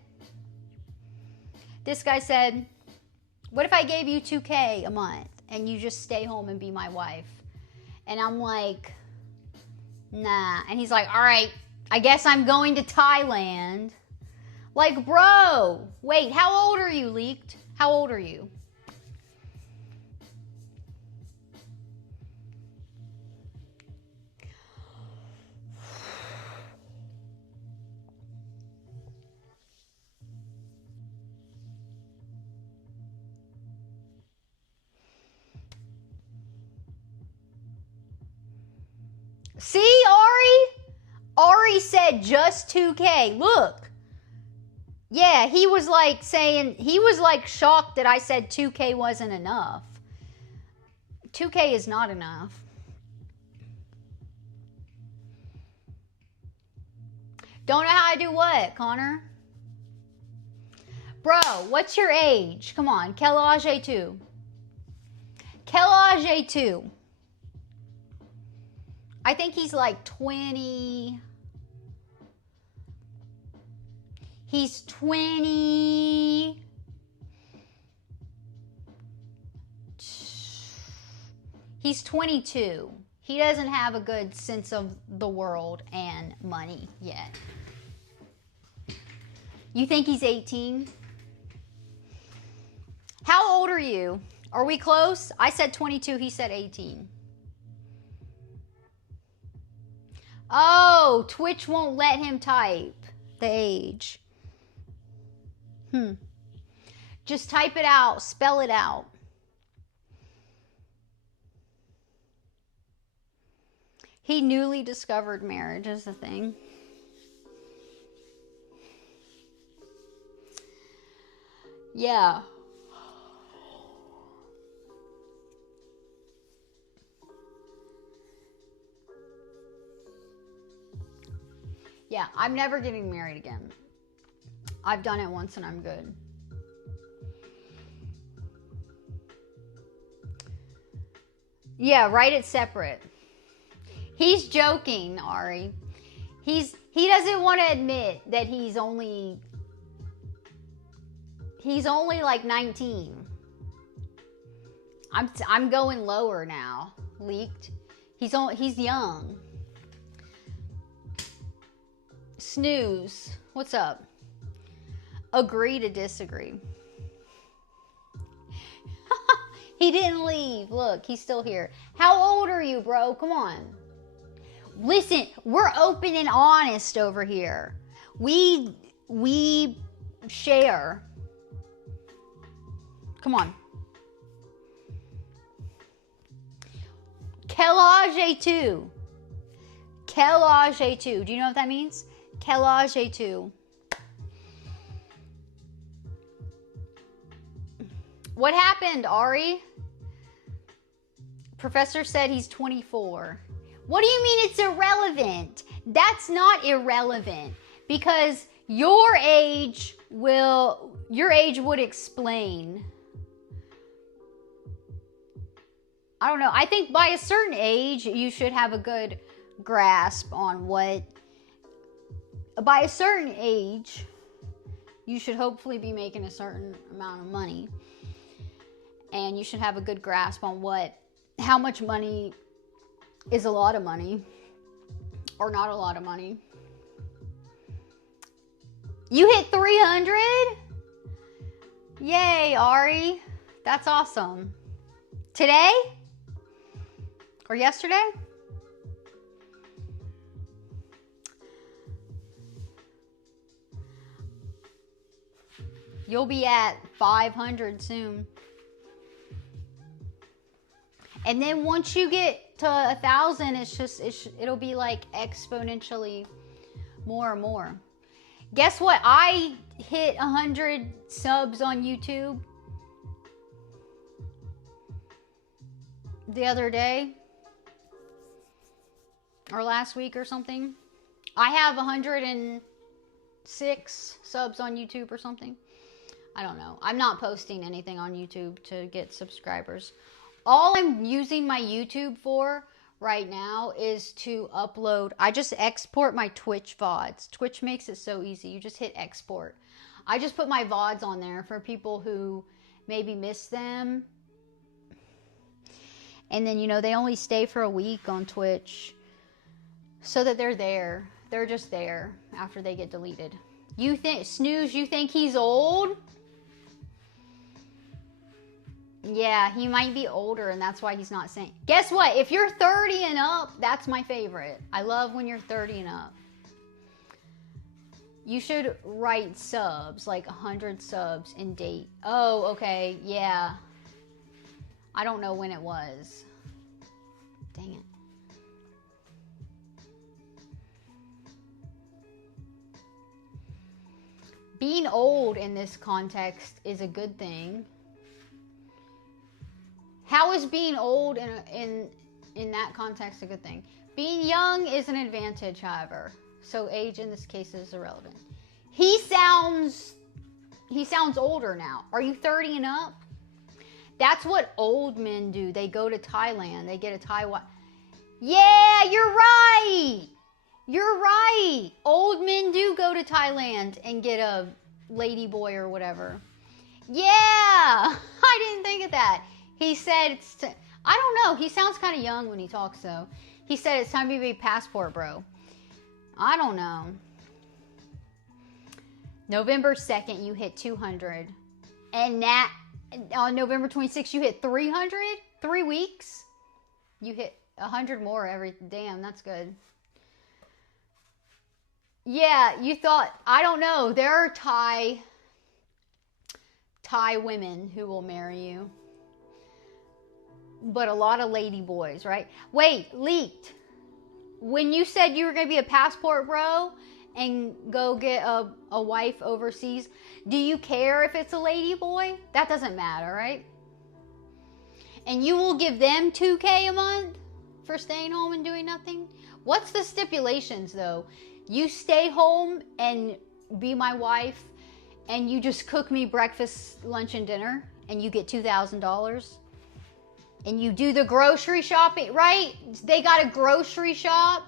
what if I gave you $2K a month and you just stay home and be my wife? And I'm like, nah. And he's like, all right, I guess I'm going to Thailand. Like, bro, wait, how old are you, Leaked? How old are you? See, Ari said just 2K. Look. Yeah, he was like saying, he was like shocked that I said 2K wasn't enough. 2K is not enough. Don't know how I do what, Connor? Bro, what's your age? Come on, Kelage 2. Kelage 2. I think he's like 20. He's 20. He's 22. He doesn't have a good sense of the world and money yet. You think he's 18? How old are you? Are we close? I said 22. He said 18. Oh, Twitch won't let him type the age. Just type it out. Spell it out. He newly discovered marriage is the thing. Yeah. Yeah, I'm never getting married again. I've done it once and I'm good. Yeah, write it separate. He's joking, Ari. He doesn't want to admit that he's only like 19. I'm going lower now. Leaked. He's young. Snooze. What's up? Agree to disagree. He didn't leave. Look, he's still here. How old are you, bro? Come on. Listen, we're open and honest over here. We share. Come on. Kelage 2. Kelage 2. Do you know what that means? Kelage 2. What happened, Ari? Professor said he's 24. What do you mean it's irrelevant? That's not irrelevant because your age would explain. I don't know. I think by a certain age, you should have a good grasp on what, by a certain age, you should hopefully be making a certain amount of money. And you should have a good grasp on how much money is a lot of money or not a lot of money. You hit 300? Yay, Ari. That's awesome. Today? Or yesterday? You'll be at 500 soon. And then once you get to 1,000, it'll be like exponentially more and more. Guess what? I hit 100 subs on YouTube the other day or last week or something. I have 106 subs on YouTube or something. I don't know. I'm not posting anything on YouTube to get subscribers. All I'm using my YouTube for right now is to upload. I just export my Twitch VODs. Twitch makes it so easy. You just hit export. I just put my VODs on there for people who maybe miss them. And then, you know, they only stay for a week on Twitch so that they're there. They're just there after they get deleted. You think, Snooze, you think he's old? Yeah, he might be older and that's why he's not saying. Guess what? If you're 30 and up, that's my favorite. I love when you're 30 and up. You should write subs, like 100 subs and date. Oh, okay, yeah. I don't know when it was. Dang it. Being old in this context is a good thing. How is being old in that context a good thing? Being young is an advantage, however. So age in this case is irrelevant. He sounds older now. Are you 30 and up? That's what old men do. They go to Thailand. They get a Thai wife. Yeah, you're right. You're right. Old men do go to Thailand and get a lady boy or whatever. Yeah, I didn't think of that. He said, I don't know. He sounds kind of young when he talks, though. He said it's time to be a passport, bro. I don't know. November 2nd, you hit 200. And on November 26th, you hit 300? 3 weeks? You hit 100 more every... Damn, that's good. Yeah, you thought... I don't know. There are Thai women who will marry you. But a lot of lady boys, right? Wait, leaked. When you said you were going to be a passport bro and go get a wife overseas, do you care if it's a lady boy? That doesn't matter, right? And you will give them $2K a month for staying home and doing nothing? What's the stipulations, though? You stay home and be my wife, and you just cook me breakfast, lunch, and dinner, and you get $2,000? And you do the grocery shopping, right? They got a grocery shop.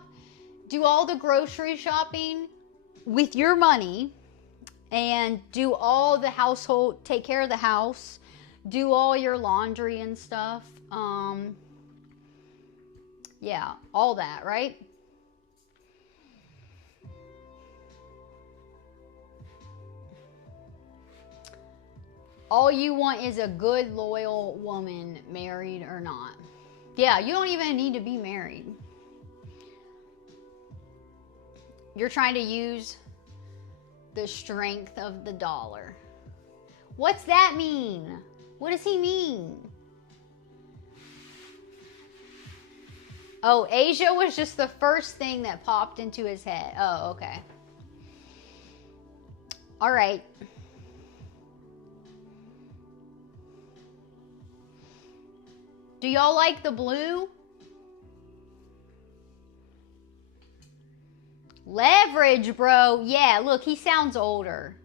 Do all the grocery shopping with your money and do all the household, take care of the house, do all your laundry and stuff. Yeah, all that, right? All you want is a good, loyal woman, married or not. Yeah, you don't even need to be married. You're trying to use the strength of the dollar. What's that mean? What does he mean? Oh, Asia was just the first thing that popped into his head. Oh, okay. All right. Do y'all like the blue? Leverage, bro. Yeah, look, he sounds older.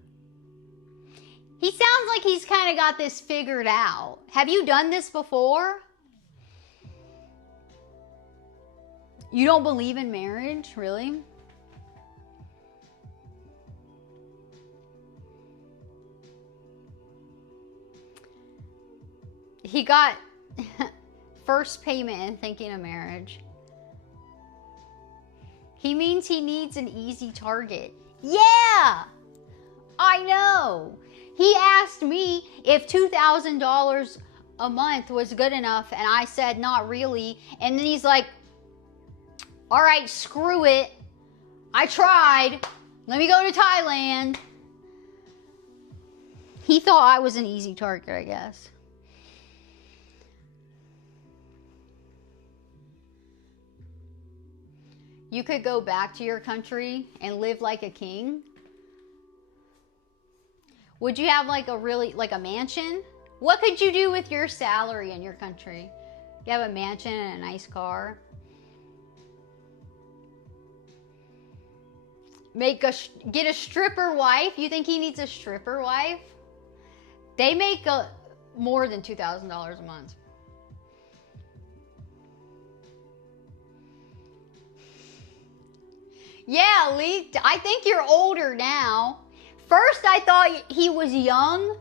He sounds like he's kind of got this figured out. Have you done this before? You don't believe in marriage, really? He got first payment in thinking of marriage. He means he needs an easy target. Yeah! I know. He asked me if $2,000 a month was good enough, and I said not really. And then he's like, all right, screw it. I tried. Let me go to Thailand. He thought I was an easy target, I guess. You could go back to your country and live like a king. Would you have like a mansion? What could you do with your salary in your country? You have a mansion and a nice car. Get a stripper wife. You think he needs a stripper wife? They make more than $2,000 a month. Yeah, leaked. I think you're older now. First, I thought he was young.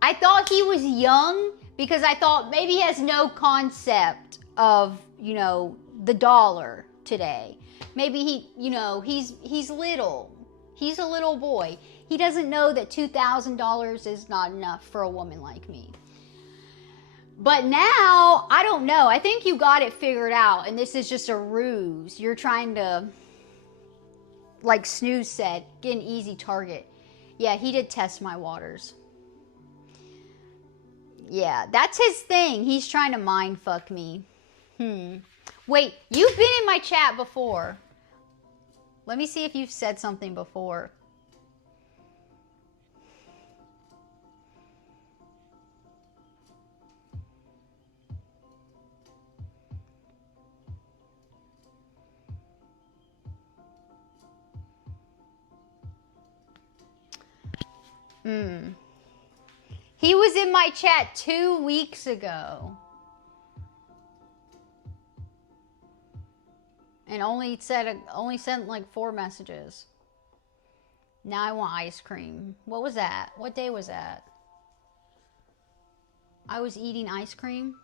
I thought he was young because I thought maybe he has no concept of, the dollar today. Maybe he's little. He's a little boy. He doesn't know that $2,000 is not enough for a woman like me. But now, I don't know. I think you got it figured out, and this is just a ruse. You're trying to, like Snooze said, get an easy target. Yeah, he did test my waters. Yeah, that's his thing. He's trying to mind fuck me. Wait, you've been in my chat before. Let me see if you've said something before. He was in my chat 2 weeks ago. And only sent like 4 messages. Now I want ice cream. What was that? What day was that? I was eating ice cream.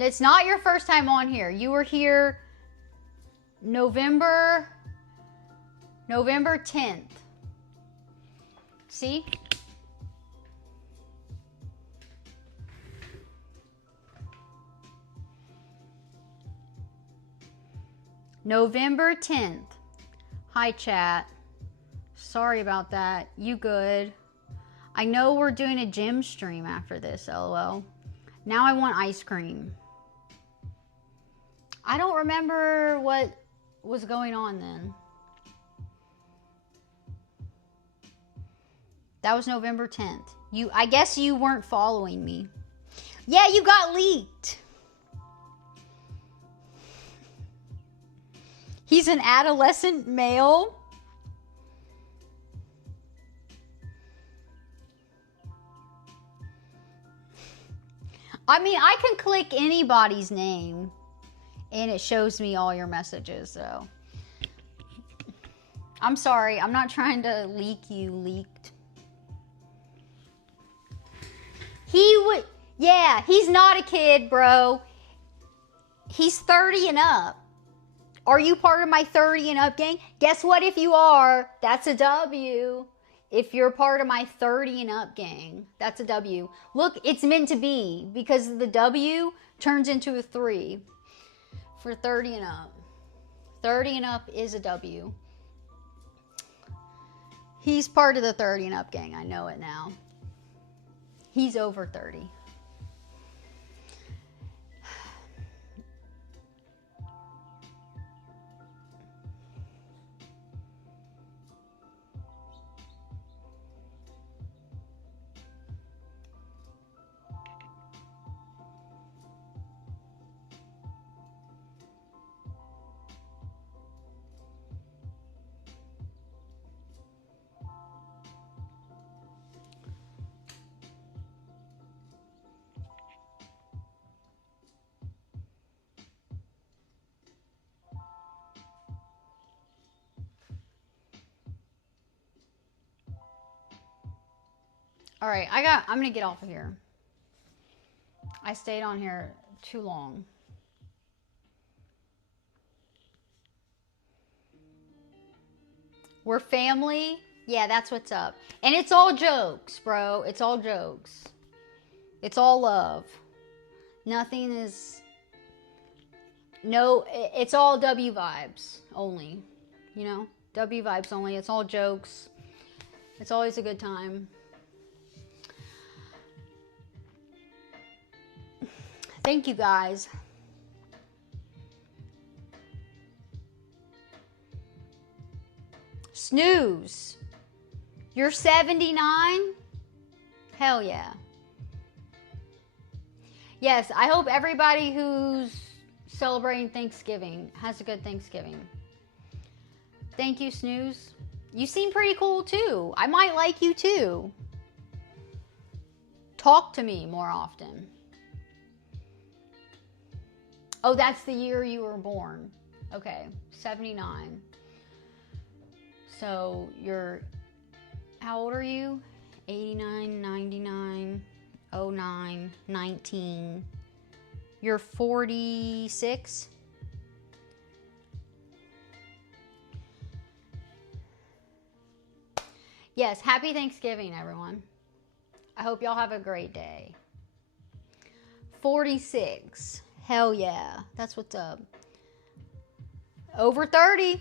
It's not your first time on here. You were here November 10th. See? November 10th. Hi, chat. Sorry about that. You good? I know we're doing a gym stream after this, lol. Now I want ice cream. I don't remember what was going on then. That was November 10th. I guess you weren't following me. Yeah, you got leaked. He's an adolescent male. I mean, I can click anybody's name and it shows me all your messages, so. I'm sorry, I'm not trying to leak you leaked. Yeah, he's not a kid, bro. He's 30 and up. Are you part of my 30 and up gang? Guess what, if you are, that's a W. If you're part of my 30 and up gang, that's a W. Look, it's meant to be because the W turns into a 3 for 30 and up. 30 and up is a W. He's part of the 30 and up gang. I know it now. He's over 30. All right, I'm gonna get off of here. I stayed on here too long. We're family. Yeah, that's what's up. And it's all jokes, bro. It's all jokes. It's all love. Nothing is... No, it's all W vibes only. You know? W vibes only. It's all jokes. It's always a good time. Thank you, guys. Snooze. You're 79? Hell yeah. Yes, I hope everybody who's celebrating Thanksgiving has a good Thanksgiving. Thank you, Snooze. You seem pretty cool too. I might like you too. Talk to me more often. Oh, that's the year you were born. Okay, 79. So you're, how old are you? 89, 99, 09, 19. You're 46? Yes, happy Thanksgiving, everyone. I hope y'all have a great day. 46. Hell yeah. That's what's up. Over 30.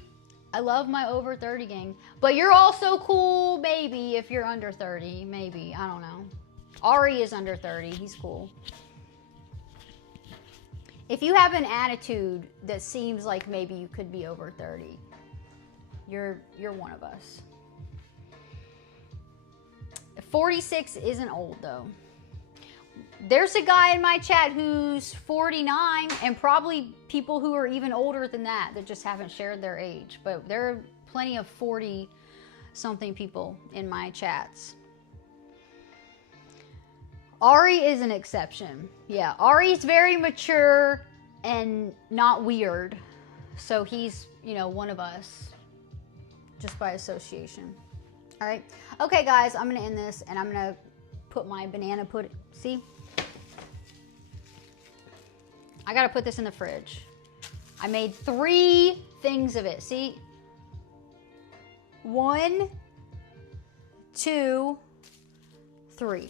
I love my over 30 gang. But you're also cool, maybe, if you're under 30. Maybe. I don't know. Ari is under 30. He's cool. If you have an attitude that seems like maybe you could be over 30, you're one of us. 46 isn't old, though. There's a guy in my chat who's 49, and probably people who are even older than that just haven't shared their age. But there are plenty of 40-something people in my chats. Ari is an exception. Yeah, Ari's very mature and not weird. So he's, you know, one of us just by association. All right. Okay, guys, I'm going to end this, and I'm going to put my banana pudding. See? I got to put this in the fridge. I made 3 things of it. See? 1, 2, 3.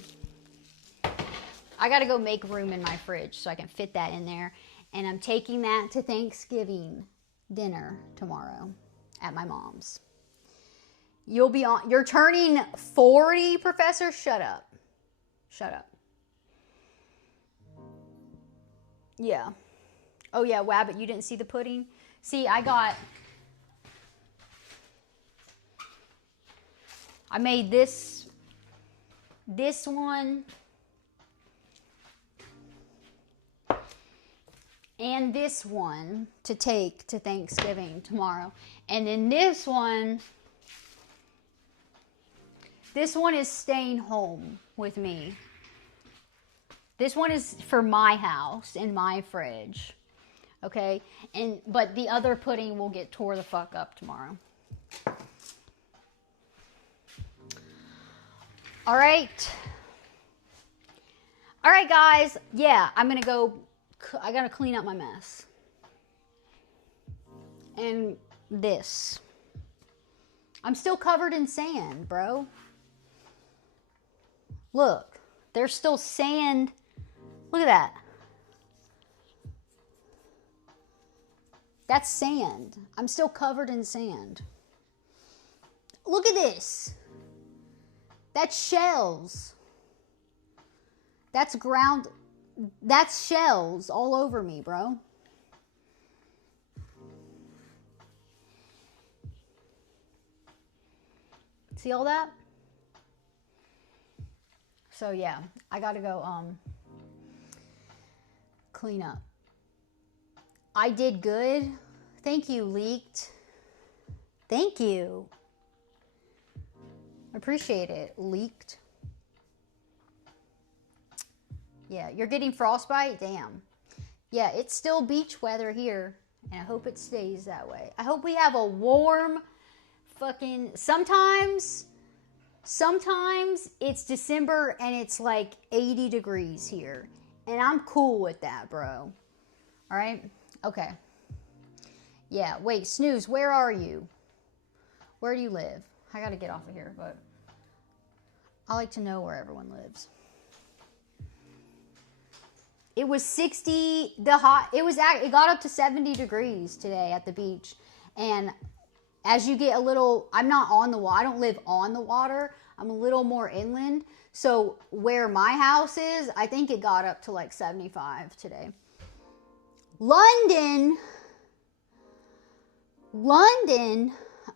I got to go make room in my fridge so I can fit that in there. And I'm taking that to Thanksgiving dinner tomorrow at my mom's. You'll be on. You're turning 40, Professor? Shut up. Shut up. Yeah. Oh, yeah, Wabbit, you didn't see the pudding? See, I made this one and this one to take to Thanksgiving tomorrow. And then this one is staying home with me. This one is for my house in my fridge. Okay? But the other pudding will get tore the fuck up tomorrow. All right. All right, guys. Yeah, I'm going to go. I got to clean up my mess. And this. I'm still covered in sand, bro. Look. There's still sand. Look at that. That's sand. I'm still covered in sand. Look at this. That's shells. That's ground. That's shells all over me, bro. See all that? So yeah, I gotta go clean up. I did good. Thank you, Leaked. Thank you. Appreciate it, Leaked. Yeah, you're getting frostbite? Damn. Yeah, it's still beach weather here, and I hope it stays that way. I hope we have a warm fucking... Sometimes Sometimes it's December and it's like 80 degrees here. And I'm cool with that, bro. All right? Okay. Yeah, wait, Snooze, where are you? Where do you live? I gotta get off of here, but I like to know where everyone lives. It was 60, it got up to 70 degrees today at the beach. And as you get a little, I'm not on the water, I don't live on the water. I'm a little more inland. So where my house is, I think it got up to like 75 today. London,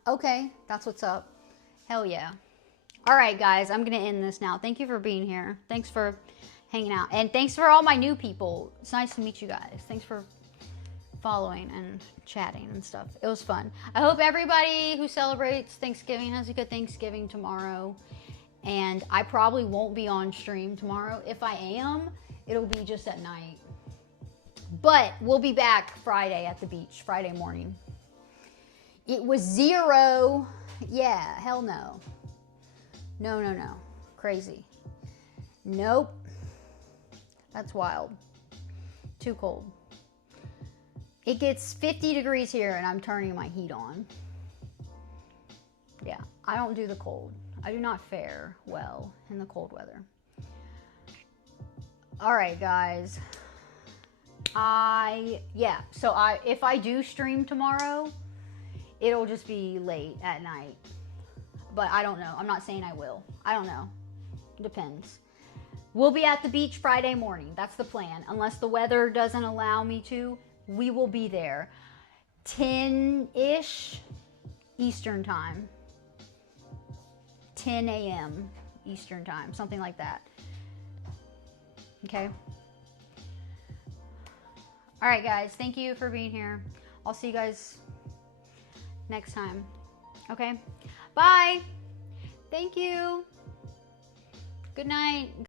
okay, that's what's up. Hell yeah. All right, guys, I'm going to end this now. Thank you for being here. Thanks for hanging out. And thanks for all my new people. It's nice to meet you guys. Thanks for following and chatting and stuff. It was fun. I hope everybody who celebrates Thanksgiving has a good Thanksgiving tomorrow. And I probably won't be on stream tomorrow. If I am, it'll be just at night. But we'll be back Friday at the beach, Friday morning. It was 0. Yeah, hell no. No. Crazy. Nope. That's wild. Too cold. It gets 50 degrees here and I'm turning my heat on. Yeah, I don't do the cold. I do not fare well in the cold weather. All right, guys. If I do stream tomorrow, it'll just be late at night. But I don't know. I'm not saying I will. I don't know. Depends. We'll be at the beach Friday morning. That's the plan. Unless the weather doesn't allow me to, we will be there. 10-ish Eastern time. 10 a.m. Eastern time. Something like that. Okay? All right, guys. Thank you for being here. I'll see you guys next time. Okay? Bye. Thank you. Good night.